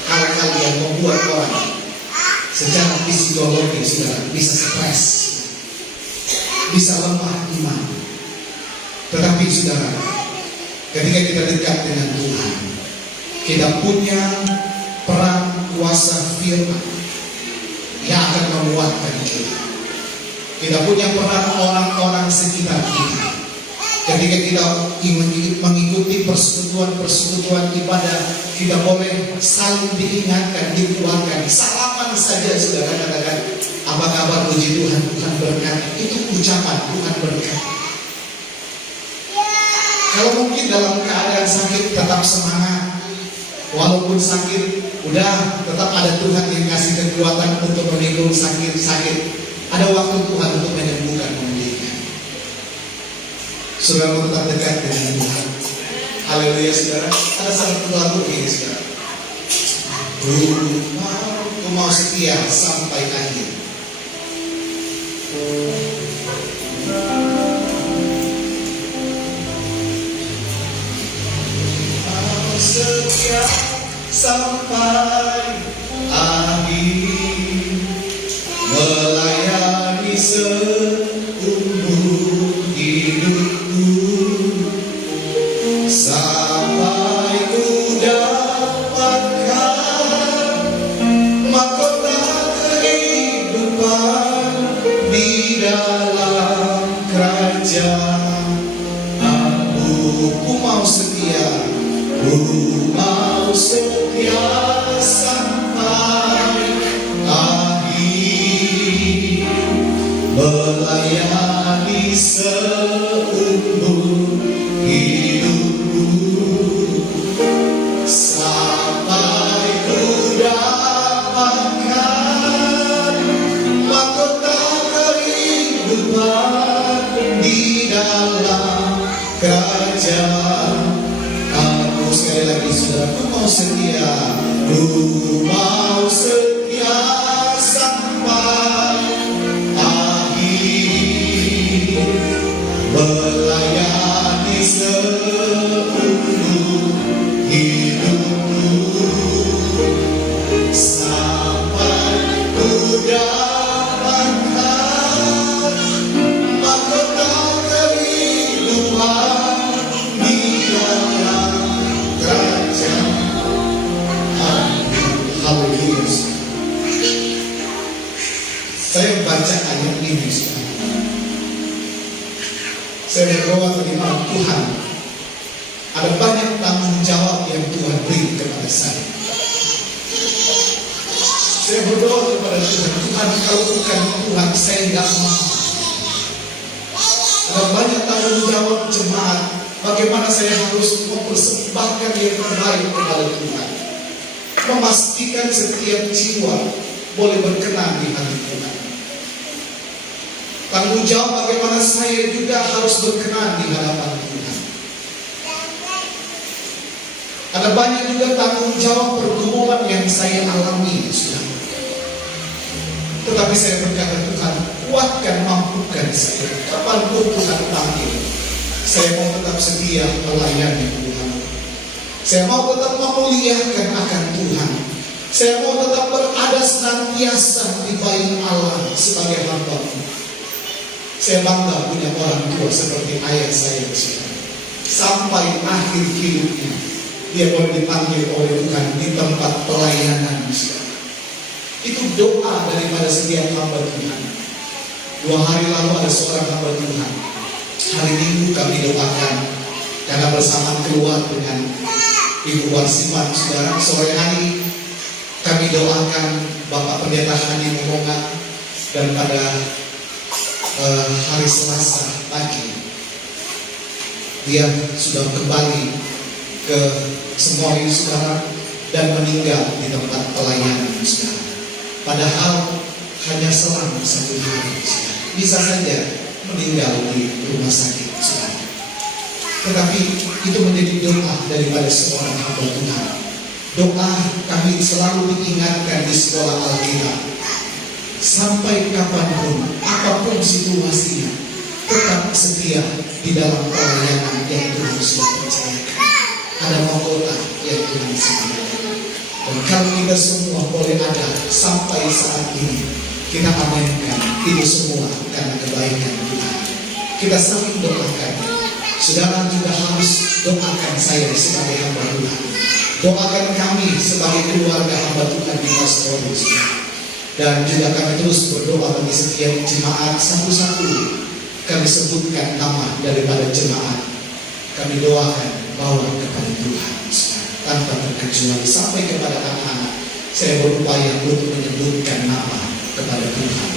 hal-hal yang membuat orang secara fisiologi saudara bisa stres, bisa lemah iman. Tetapi saudara, ketika kita dekat dengan Tuhan, kita punya peran kuasa firman yang akan menguatkan kita. Kita punya peran orang-orang sekitar kita. Ketika kita mengikuti persekutuan ibadah, kita boleh saling diingatkan, dikuatkan. Salaman saja saudara, katakan apa kabar, puji Tuhan, Tuhan berkati. Itu ucapan Tuhan berkati. Kalau mungkin dalam keadaan sakit tetap semangat. Walaupun sakit, udah tetap ada Tuhan yang kasih kekuatan untuk memikul sakit. Ada waktu Tuhan untuk menyembuhkan, memulihkan. Saudara tetap dekat dengan Tuhan. Haleluya saudara. Ada satu lagu ini saudara. Ku mau setia sampai akhir. Setia sampai akhir, melayani seumur hidupku, sampai ku dapatkan mahkota kehidupan di dalam kerajaan. Aku mau setia. Ku mau setia sampai akhir, melayani seumur hidupku, sampai ku dapatkan mahkota kehidupan di dalam kerajaan. Sekali lagi saudara, ku mau setia, sampai akhir, melayani seumur hidupku, sampai ku dapatkan mahkota kehidupan di dalam kerajaan. Haleluya. berdoa bagaimana Tuhan, ada banyak tanggung jawab yang Tuhan beri kepada saya. Saya berdoa kepada Tuhan, Tuhan kalau bukan Tuhan saya tidak mampu. Ada banyak tanggung jawab jemaat, bagaimana saya harus mempersembahkan yang terbaik kepada Tuhan, memastikan setiap jiwa boleh berkenan di hati Tuhan. Tanggung jawab bagaimana saya juga harus berkenan di hadapan Tuhan. Ada banyak juga tanggung jawab pergumulan yang saya alami, saudara. Tetapi saya berkata, Tuhan, kuatkan, mampukan saya. Kapanpun Tuhan panggil, saya mau tetap setia melayani Tuhan. Saya mau tetap memuliakan akan Tuhan. Saya mau tetap berada senantiasa di bait Allah sebagai hamba. Saya bangga punya orang tua seperti ayah saya, saudara. Sampai akhir hidupnya, dia boleh dipanggil oleh Tuhan di tempat pelayanan, saudara. Itu doa daripada setiap hamba Tuhan. 2 hari lalu ada seorang hamba Tuhan. Hari Minggu kami doakan, karena bersama keluar dengan Ibu Warsiman, saudara. Sore hari kami doakan Bapak Pendeta Hani Momongan, dan pada hari Selasa pagi dia sudah kembali ke Semoy, saudara, dan meninggal di tempat pelayanan, saudara. Padahal hanya selang 1 hari, saudara. Bisa saja meninggal di rumah sakit, saudara. Tetapi itu menjadi doa daripada seorang hamba Tuhan. Doa kami selalu diingatkan di sekolah Alkitab. Sampai kapanpun, apapun situasinya, tetap setia di dalam pelayanan yang Tuhan sudah percayakan. Ada mahkota yang Tuhan sediakan. Dan kalau kita semua boleh ada sampai saat ini, kita aminkan itu semua karena kebaikan Tuhan. Kita saling doakan. Saudara juga harus doakan saya sebagai hamba Tuhan. Doakan kami sebagai keluarga hamba Tuhan di Pastoris. Dan juga kami terus berdoa bagi setiap jemaat satu-satu. Kami sebutkan nama daripada jemaat. Kami doakan bawa kepada Tuhan, tanpa terkecuali sampai kepada anak-anak. Saya berupaya untuk menyebutkan nama kepada Tuhan.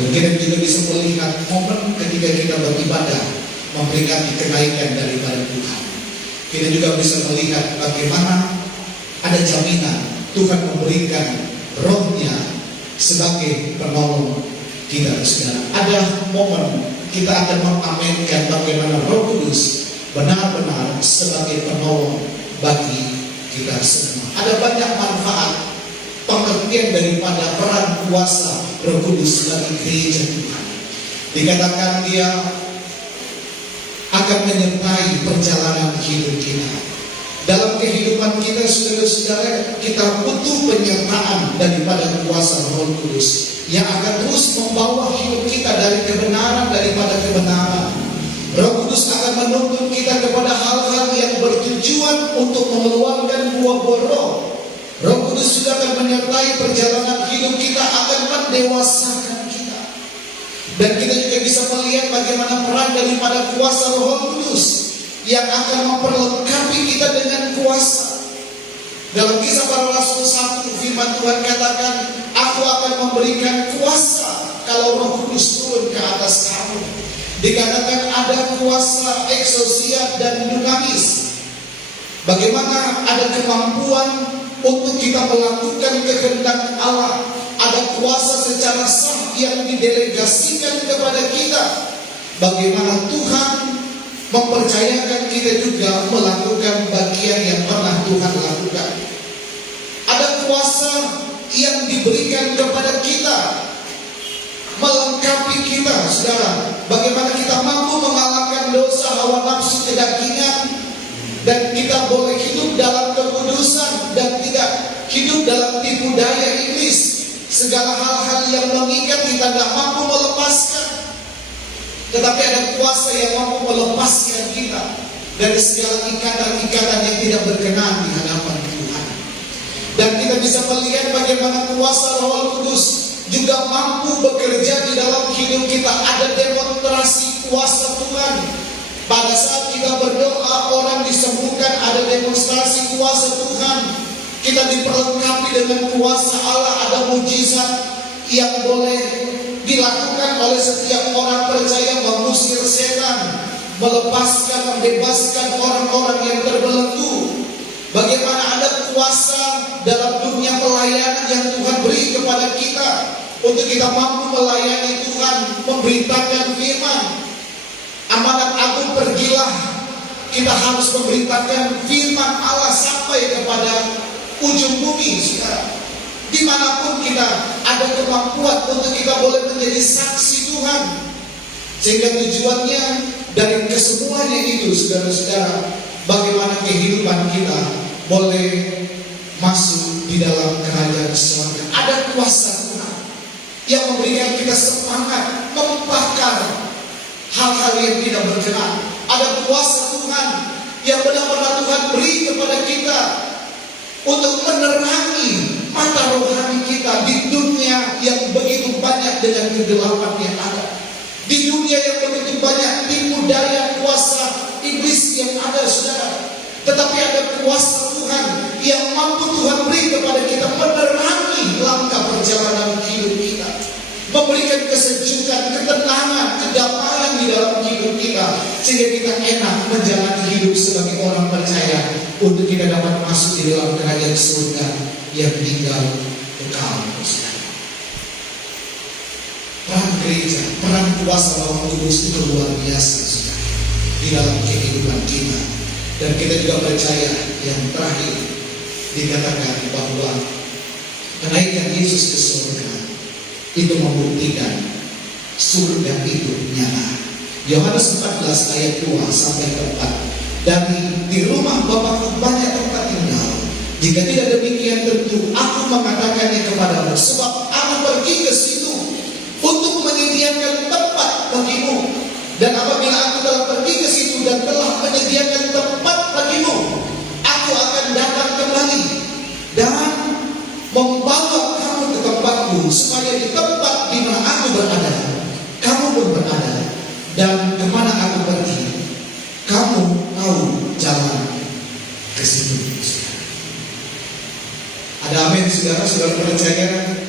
Dan kita juga bisa melihat momen ketika kita beribadah, memperingati kenaikan daripada Tuhan. Kita juga bisa melihat bagaimana ada jaminan Tuhan memberikan Roh-Nya sebagai penolong kita, saudara. Ada momen kita akan mengaminkan bagaimana Roh Kudus benar-benar sebagai penolong bagi kita semua. Ada banyak manfaat pengertian daripada peran kuasa Roh Kudus bagi gereja Tuhan. Dikatakan dia akan menyertai perjalanan hidup kita. Dalam kehidupan kita, saudara-saudara, kita butuh penyertaan daripada kuasa Roh Kudus yang akan terus membawa hidup kita dari kebenaran daripada kebenaran. Roh Kudus akan menuntun kita kepada hal-hal yang bertujuan untuk mengeluarkan buah-buah roh. Roh Kudus juga akan menyertai perjalanan hidup kita, akan mendewasakan kita. Dan kita juga bisa melihat bagaimana peran daripada kuasa Roh Kudus yang akan memperlengkapi kita dengan kuasa. Dalam Kisah Para Rasul 1, firman Tuhan katakan, aku akan memberikan kuasa kalau Roh Kudus turun ke atas kamu. Dikatakan ada kuasa eksosia dan dunamis. Bagaimana ada kemampuan untuk kita melakukan kehendak Allah. Ada kuasa secara sah yang didelegasikan kepada kita. Bagaimana Tuhan mempercayakan kita juga melakukan bagian yang pernah Tuhan lakukan. Ada kuasa yang diberikan kepada kita, melengkapi kita, saudara. Bagaimana kita mampu mengalahkan dosa, hawa nafsu, kedagingan, dan kita boleh hidup dalam kekudusan dan tidak hidup dalam tipu daya iblis. Segala hal-hal yang mengikat kita tidak mampu melepaskan. Tetapi ada kuasa yang mampu melepaskan kita dari segala ikatan-ikatan yang tidak berkenan di hadapan Tuhan. Dan kita bisa melihat bagaimana kuasa Roh Kudus juga mampu bekerja di dalam hidup kita. Ada demonstrasi kuasa Tuhan. Pada saat kita berdoa, orang disembuhkan, ada demonstrasi kuasa Tuhan. Kita diperlengkapi dengan kuasa Allah, ada mujizat yang boleh dilakukan oleh setiap orang percaya, mengusir setan, melepaskan, membebaskan orang-orang yang terbelenggu. Bagaimana ada kuasa dalam dunia pelayanan yang Tuhan beri kepada kita untuk kita mampu melayani Tuhan, memberitakan firman. Amanat agung, pergilah, kita harus memberitakan firman Allah sampai kepada ujung bumi, saudara. Dimanapun kita ada kemampuan untuk kita boleh menjadi saksi Tuhan. Sehingga tujuannya dari kesemuanya itu, saudara-saudara, bagaimana kehidupan kita boleh masuk di dalam kerajaan surga. Ada kuasa Tuhan yang memberikan kita semangat membakar hal-hal yang tidak berkenan. Ada kuasa Tuhan yang benar-benar Tuhan beri kepada kita untuk menerangi mata rohani kita di dunia yang begitu banyak dengan kegelapan yang ada. Di dunia yang begitu banyak tipu daya kuasa iblis yang ada, saudara. Tetapi ada kuasa Tuhan yang mampu Tuhan beri kepada kita menerangi langkah perjalanan hidup kita, memberikan kesejukan, ketenangan, kedamaian di dalam hidup kita, sehingga kita enak menjalani hidup sebagai orang percaya untuk kita dapat masuk di dalam kerajaan surga yang tinggal kekal. Peran gereja, peran kuasa Roh Kudus itu luar biasa, saudara, di dalam kehidupan kita. Dan kita juga percaya yang terakhir dikatakan bahwa kenaikan Yesus ke surga itu membuktikan surga itu nyata. Yohanes 14 ayat 2 sampai 4. Dan di rumah Bapakku banyak tempat tinggal. Jika tidak demikian tentu aku mengatakannya kepadamu, sebab aku pergi ke situ untuk menyediakan tempat bagimu. Dan apabila aku telah pergi ke situ dan telah menyediakan tempat bagimu, aku akan datang kembali dan membawa kamu ke tempatku, supaya di tempat di mana aku berada, kamu pun berada. Dan kemana aku pergi, kamu tahu jalan ke situ. Ada amin, saudara. Saudara percaya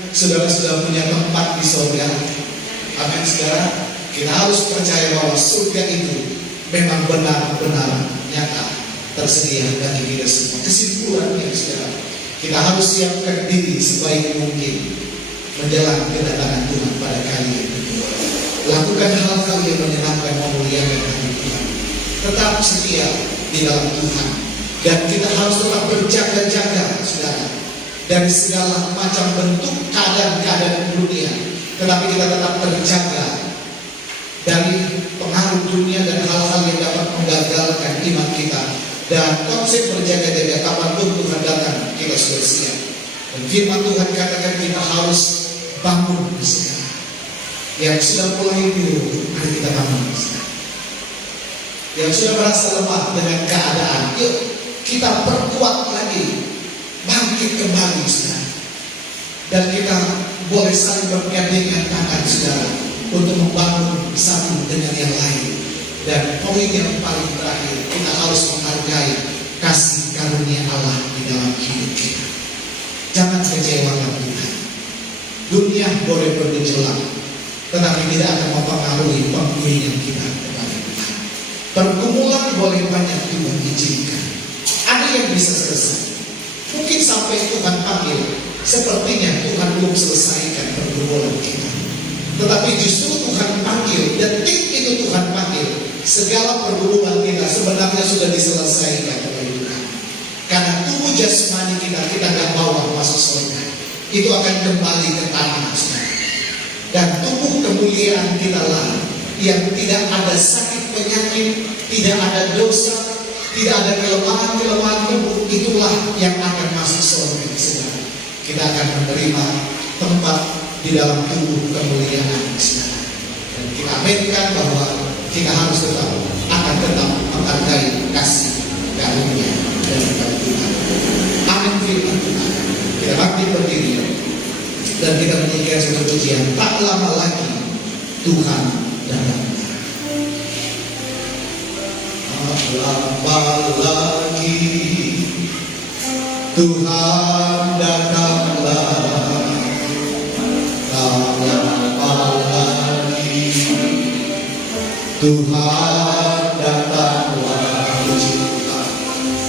saudara sudah punya tempat di surga? Amin, saudara. Kita harus percaya bahwa surga itu memang benar-benar nyata tersedia bagi kita semua. Kesimpulannya, saudara, kita harus siapkan diri sebaik mungkin menjelang kedatangan Tuhan pada kali yang kedua. Lakukan hal-hal yang menyenangkan, memuliakan hati Tuhan. Tetap setia di dalam Tuhan. Dan kita harus tetap berjaga-jaga, saudara, dari segala macam bentuk keadaan-keadaan dunia. Tetapi kita tetap terjaga dari pengaruh dunia dan hal-hal yang dapat menggagalkan iman kita. Dan konsep berjaga-jaga, kapanpun Tuhan datang, kita sudah siap. Dan firman Tuhan katakan kita harus bangun sekarang. Yang sudah mulai tidur, mari kita bangun sekarang. Yang sudah merasa lemah dengan keadaan, yuk kita perkuat lagi, bangkit kembali sekarang. Dan kita boleh saling bergandengan tangan, saudara, untuk membangun satu dengan yang lain. Dan poin yang paling terakhir, kita harus menghargai kasih karunia Allah di dalam hidup kita. Jangan kecewakan Tuhan. Dunia boleh bergejolak, tetapi tidak akan mempengaruhi pengikut kita kepada Tuhan. Pergumulan boleh banyak Tuhan izinkan. Ada yang bisa selesai. Mungkin sampai Tuhan panggil, sepertinya Tuhan belum selesaikan pergumulan kita. Tetapi justru Tuhan panggil, detik itu Tuhan panggil, segala pergumulan kita sebenarnya sudah diselesaikan oleh Tuhan. Karena tubuh jasmani kita akan bawa masuk surga. Itu akan kembali ke tanah, saudara. Dan tubuh kemuliaan kita lah yang tidak ada sakit penyakit, tidak ada dosa, tidak ada kelemahan-kelemahan tubuh, itulah yang akan masuk surga, saudara. Kita akan menerima tempat di dalam tubuh kemuliaan, saudara. Dan kita aminkan bahwa kita harus tetap menghargai kasih karunia dari Tuhan. Amin firman Tuhan. Kita bangkit berdiri dan kita menyanyikan nyanyikan satu pujian. Tak lama lagi Tuhan datang. Tak lama lagi Tuhan datanglah. Tak lama lagi Tuhan datanglah. Puji Tuhan.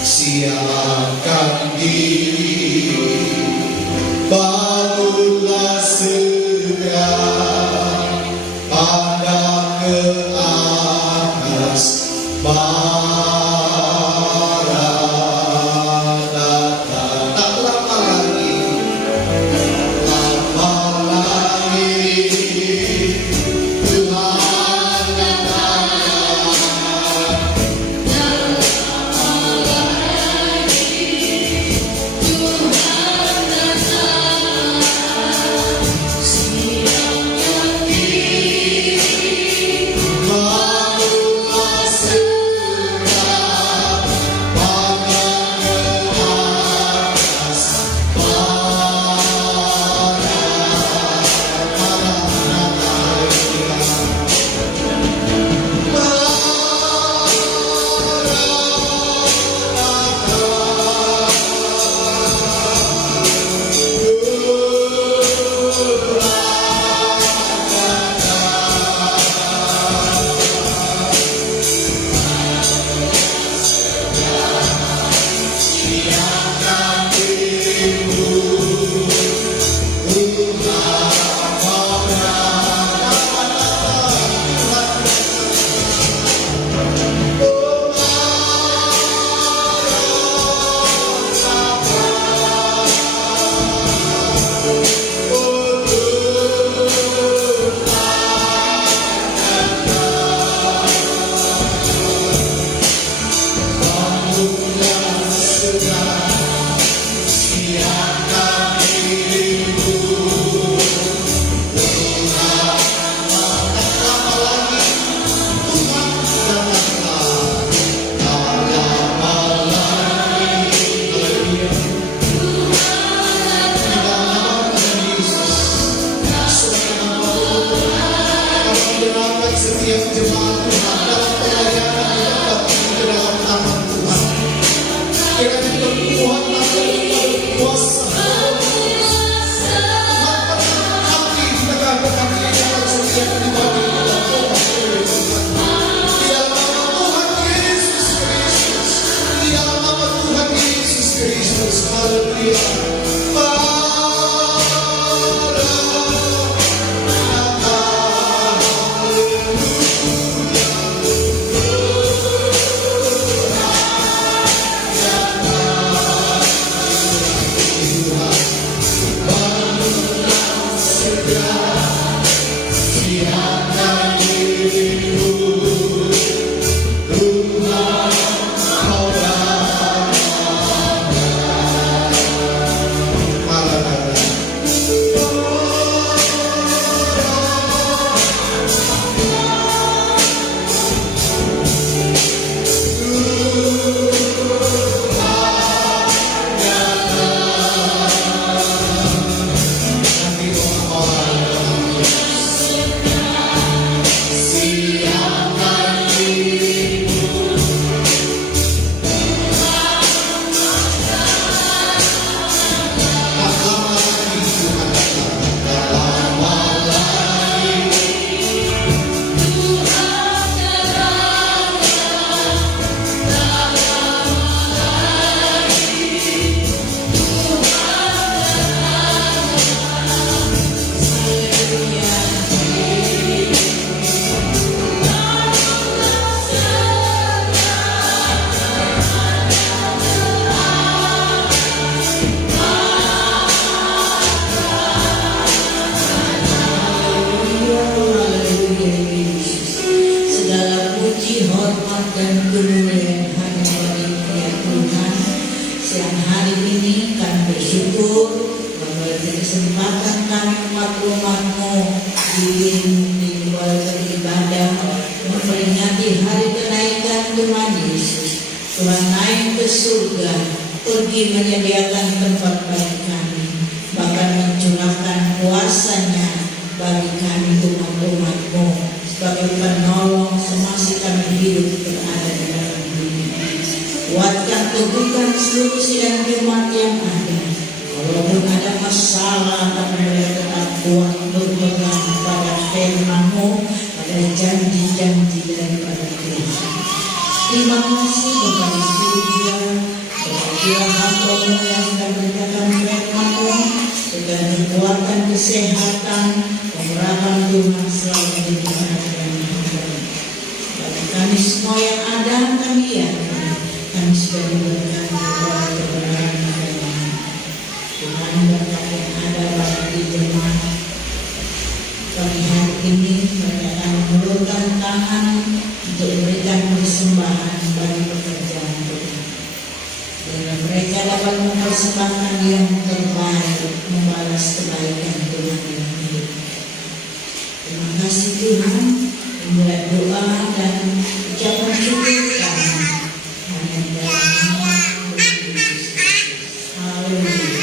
Siapkan diri, bangunlah segera, pandang ke atas, Maranatha. Tak lama lagi, lama lagi Tuhan datanglah. Bangunlah segera, pandang ke atas, setiap jemaat Tuhan dalam pelayanan yang dapat di dalam nama Tuhan. Kiranya Tuhan akan berkuasa hati di tengah-tengah kita yang setiap pribadi dalam Tuhan. Di dalam nama Tuhan Yesus Kristus. Di dalam nama Tuhan Yesus Kristus. Haleluya. kesempatan kami umat rumah-Mu di keluarga ibadah memperingati hari kenaikan Tuhan Yesus. Tuhan naik ke surga, pergi menyediakan tempat bagi kami, bahkan mencurahkan kuasa-Nya sebagai penolong semasa kami hidup berada di dalam dunia. Kuatkan teguhkan seluruh sidang jemaat yang ada. Walaupun ada masalah, tapi mereka tetap kuat berpegang pada firman-Mu, pada janji-janji daripada Tuhan. Terima kasih kepada surga, kepada hamba-Mu yang sedang berkata firman-Mu, dengan kekuatan kesehatan, pemerahan Tuhan selalu diperhatikan hamba-Mu. Bagi kami semua yang ada, kami yakin kami sudah diberikan kepada kebenaran firman-Mu. Tuhan berkat yang ada bagi jemaat pagi hari ini, mereka akan mengulurkan tangan untuk memberikan persembahan bagi pekerjaan Tuhan. Biar mereka dapat mempersembahkan yang terbaik, membalas kebaikan Tuhan dalam hidup. Terima kasih Tuhan, memulai doa dan ucapan syukur kami hanya dalam nama Tuhan Yesus Kristus. Haleluya.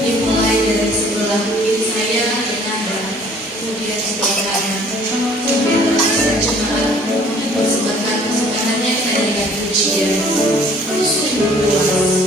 Dimulai dari sebelah kiri saya ke kanan, kemudian sebelah kanan, kemudian jemaat mempersembahkan persembahannya dengan pujian sungguh luas.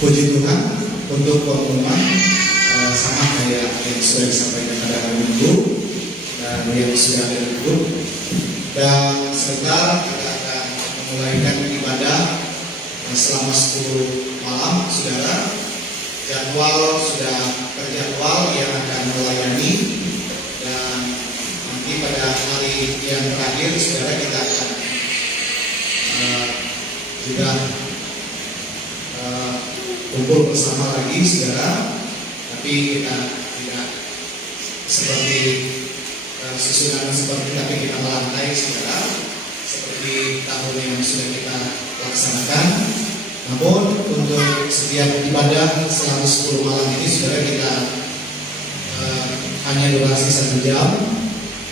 Puji Tuhan untuk pengumuman sama kayak yang sudah disampaikan pada hari Minggu dan yang sudah ada di grup. Dan sebentar kita akan memulaikan ibadah selama 10 malam, saudara. Jadwal sudah terjadwal yang akan melayani, dan nanti pada hari yang terakhir, saudara, kita akan juga kumpul bersama lagi, saudara. Tapi kita tidak seperti susunan seperti, tapi kita melantai, saudara, seperti tahun yang sudah kita laksanakan. Namun untuk setiap ibadah selama 10 malam ini, saudara, kita hanya durasi 1 jam.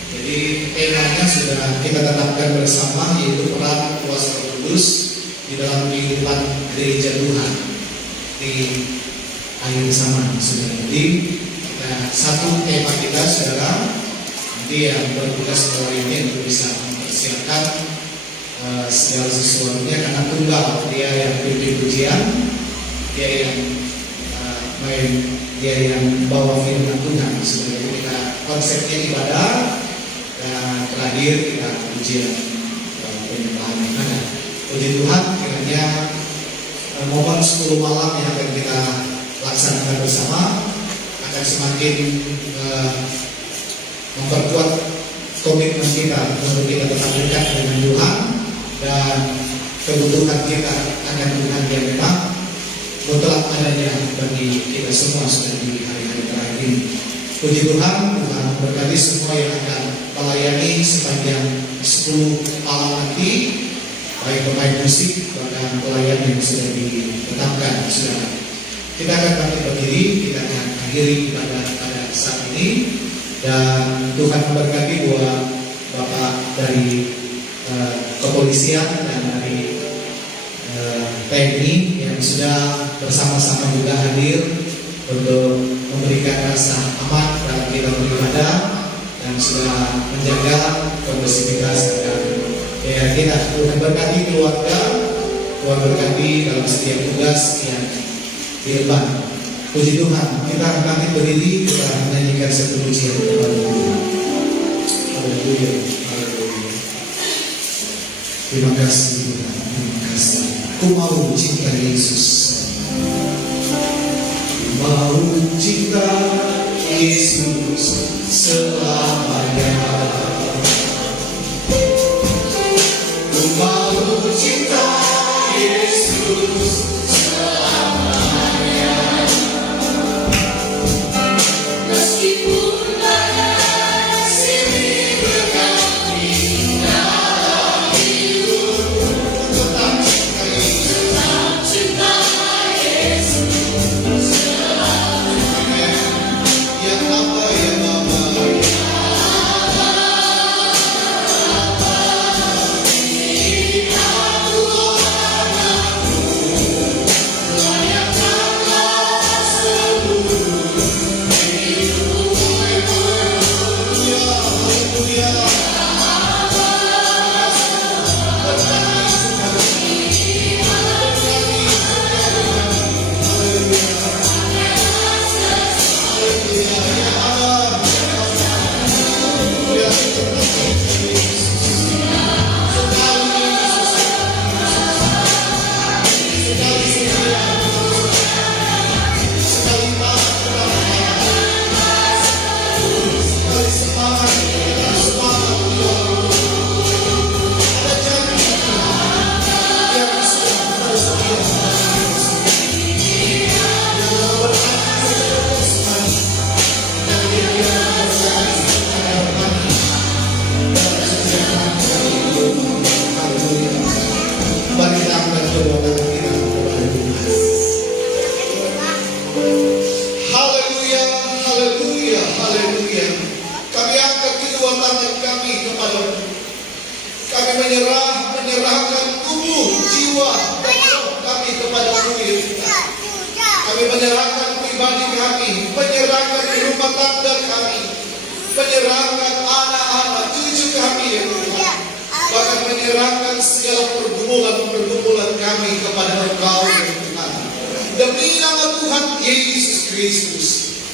Jadi temanya sudah kita tetapkan bersama, yaitu peran kuasa Roh Kudus di dalam kehidupan gereja Tuhan di akhir zaman, saudara. Jadi satu tema kita, saudara, nanti yang bertugas setelah ini untuk bisa mempersiapkan segala sesuatunya, karena tunggal, dia yang pimpin pujian, dia yang main, dia yang bawa firman Tuhan. Sebenarnya kita konsepnya ibadah, dan terakhir kita pujian penyembahan yang ada. Puji Tuhan, kiranya momen 10 malam yang akan kita laksanakan bersama akan semakin memperkuat komitmen kita untuk kita tetap dekat dengan Tuhan, dan kebutuhan kita akan Tuhan yang memang mutlak adanya bagi kita semua sudah di hari-hari terakhir ini. Puji Tuhan, Tuhan berkati semua yang akan melayani sepanjang 10 malam nanti, baik pemain musik bahkan pelayan yang sudah ditetapkan, saudara. Kita akan bangkit berdiri, kita akan akhiri ibadah pada saat ini, dan Tuhan memberkati buat Bapak dari kepolisian dan dari TNI yang sudah bersama-sama juga hadir untuk memberikan rasa aman dalam kita beribadah dan sudah menjaga kondusivitas dan daerah kita. Tuhan berkati keluarga, Tuhan berkati dalam setiap tugas yang diemban. Puji Tuhan, kita akan bangkit berdiri, kita menyanyikan satu pujian kepada Tuhan. Haleluya, haleluya. Terima kasih Tuhan, terima kasih. Ku mau cinta Yesus, mau cinta Yesus selamanya. Ku mau cinta Yesus selamanya. Meskipun banyak silih berganti dalam hidup, tetap cinta Yesus selamanya. Yang apa, yang apa, menyerahkan tubuh, jiwa, dan roh kami kepada-Mu, ya Tuhan. Kami menyerahkan pribadi kami, menyerahkan rumah tangga kami, menyerahkan anak-anak, cucu kami, ya Tuhan. Bahkan menyerahkan segala pergumulan-pergumulan kami kepada Engkau, ya Tuhan. Demi nama Tuhan Yesus Kristus,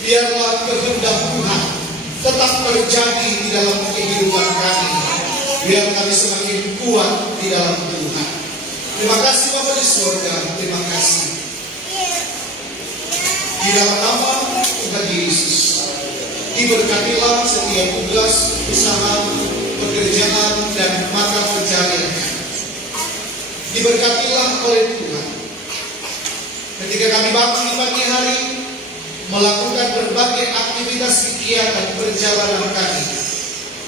Biarlah kehendak Tuhan tetap terjadi di dalam kehidupan kami. Biar kami semakin kuat di dalam Tuhan. Terima kasih Bapa di surga, terima kasih. Di dalam nama Tuhan Yesus, diberkatilah setiap tugas, usaha, pekerjaan, dan mata pencarian. Diberkatilah oleh Tuhan. Ketika kami bangun di pagi hari, melakukan berbagai aktivitas kegiatan perjalanan kami,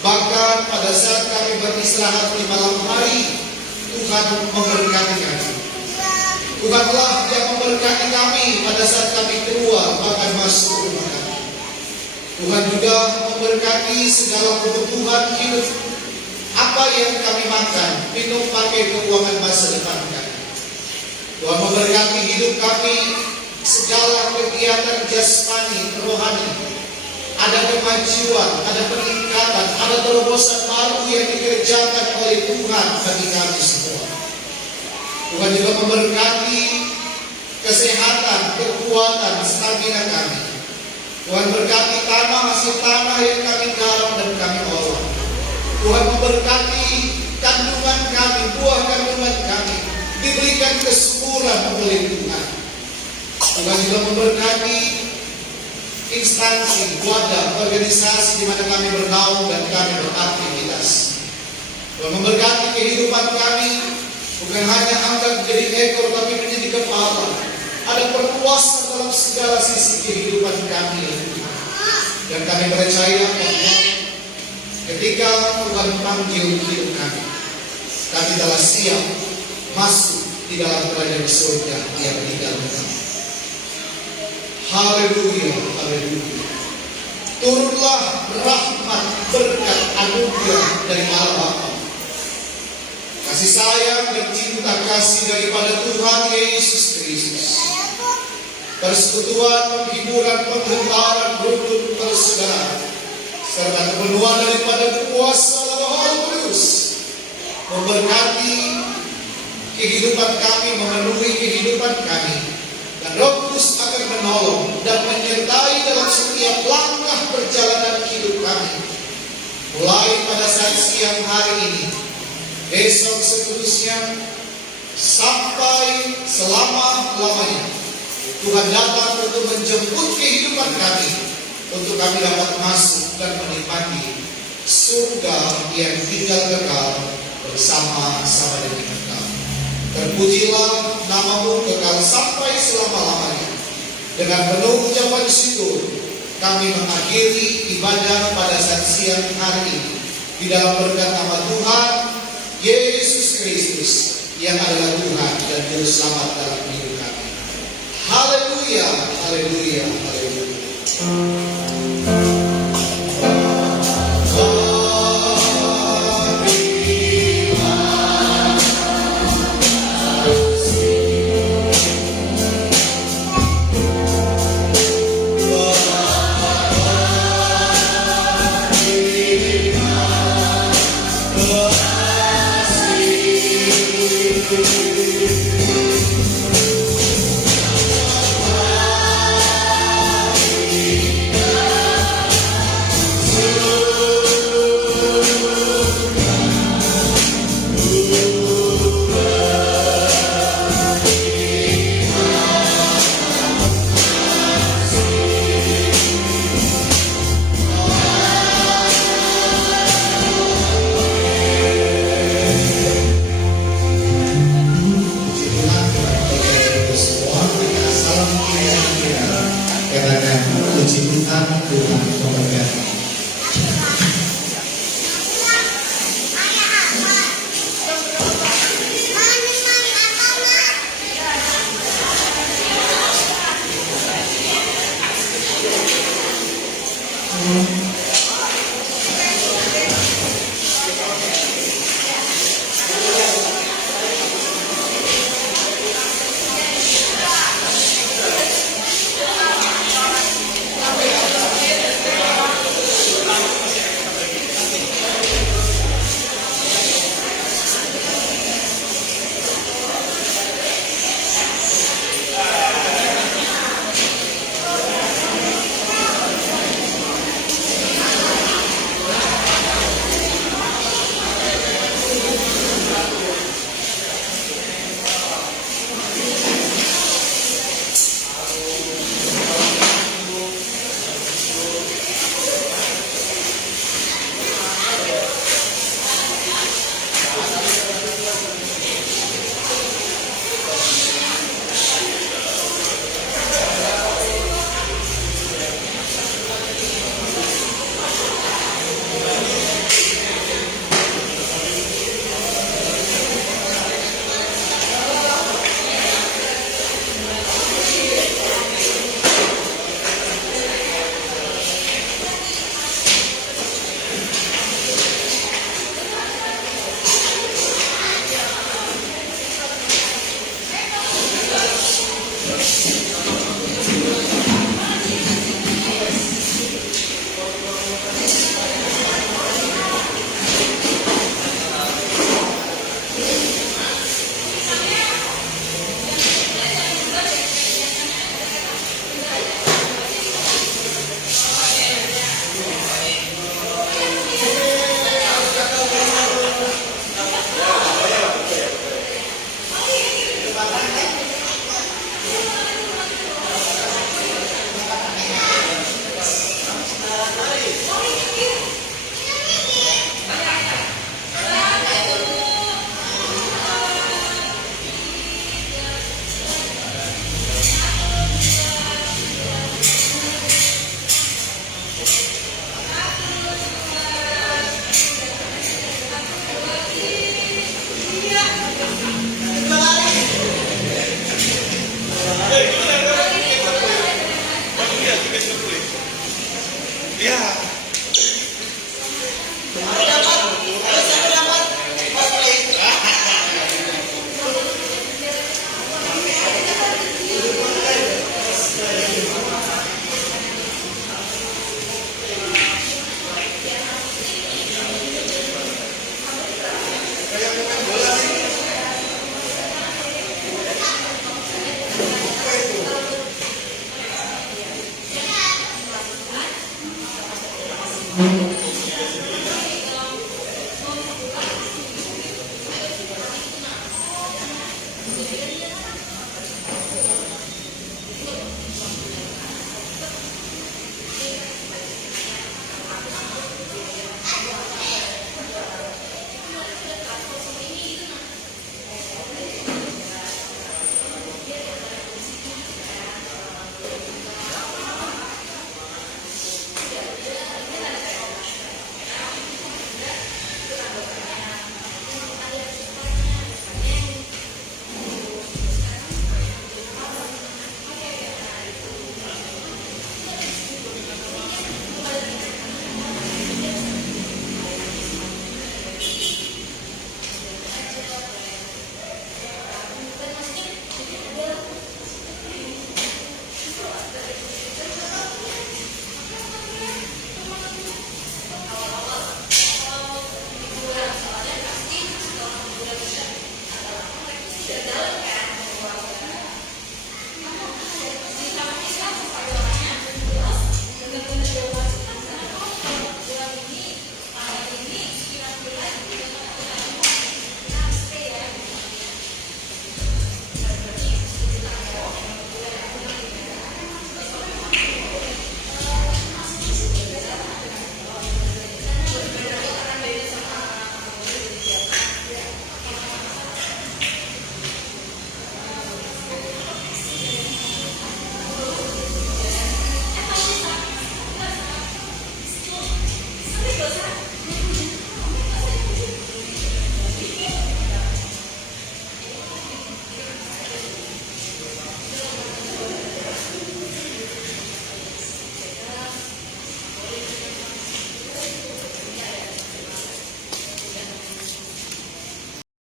bahkan pada saat kami beristirahat di malam hari, Tuhan memberkati kami. Tuhanlah yang memberkati kami pada saat kami keluar bahkan masuk rumah kami. Tuhan juga memberkati segala kebutuhan hidup, apa yang kami makan, minum, pakai, keuangan masa depan kami. Tuhan memberkati hidup kami, segala kegiatan jasmani, rohani. Ada kemajuan, ada peningkatan, ada terobosan baru yang dikerjakan oleh Tuhan bagi kami semua. Tuhan juga memberkati kesehatan, kekuatan, stamina kami. Tuhan berkati tanah, hasil tanah yang kami garap dan kami olah. Tuhan memberkati kandungan kami, buah kandungan kami, diberikan kesuburan oleh Tuhan. Tuhan juga memberkati instansi, wadah, organisasi di mana kami bernaung dan kami beraktivitas. Tuhan memberkati kehidupan kami, bukan hanya angkat menjadi ekor tapi menjadi kepala. Ada perluasan dalam segala sisi kehidupan kami. Dan kami percaya bahwa ketika Tuhan panggil hidup kami telah siap masuk di dalam kerajaan surga yang di dalam kami. Haleluya, haleluya. Turunlah rahmat, berkat, anugerah dari Allah Bapa, kasih sayang dan cinta kasih daripada Tuhan Yesus Kristus, persekutuan, penghiburan, penghantaran, rukun persaudaraan, serta kepenuhan daripada kuasa Roh Kudus memberkati kehidupan kami, memenuhi kehidupan kami. Dan Roh Kudus akan menolong dan menyertai dalam setiap langkah perjalanan hidup kami. Mulai pada saat siang hari ini, besok seterusnya, sampai selama-lamanya. Tuhan datang untuk menjemput kehidupan kami, untuk kami dapat masuk dan menikmati surga yang tinggal kekal bersama-sama dengan Engkau. Terpujilah namamu kekal sampai selama-lamanya. Dengan penuh ucapan syukur, kami mengakhiri ibadah pada saat siang hari ini di dalam berkat nama Tuhan Yesus Kristus yang adalah Tuhan dan Juru Selamat dalam hidup kami. Haleluya, haleluya, haleluya.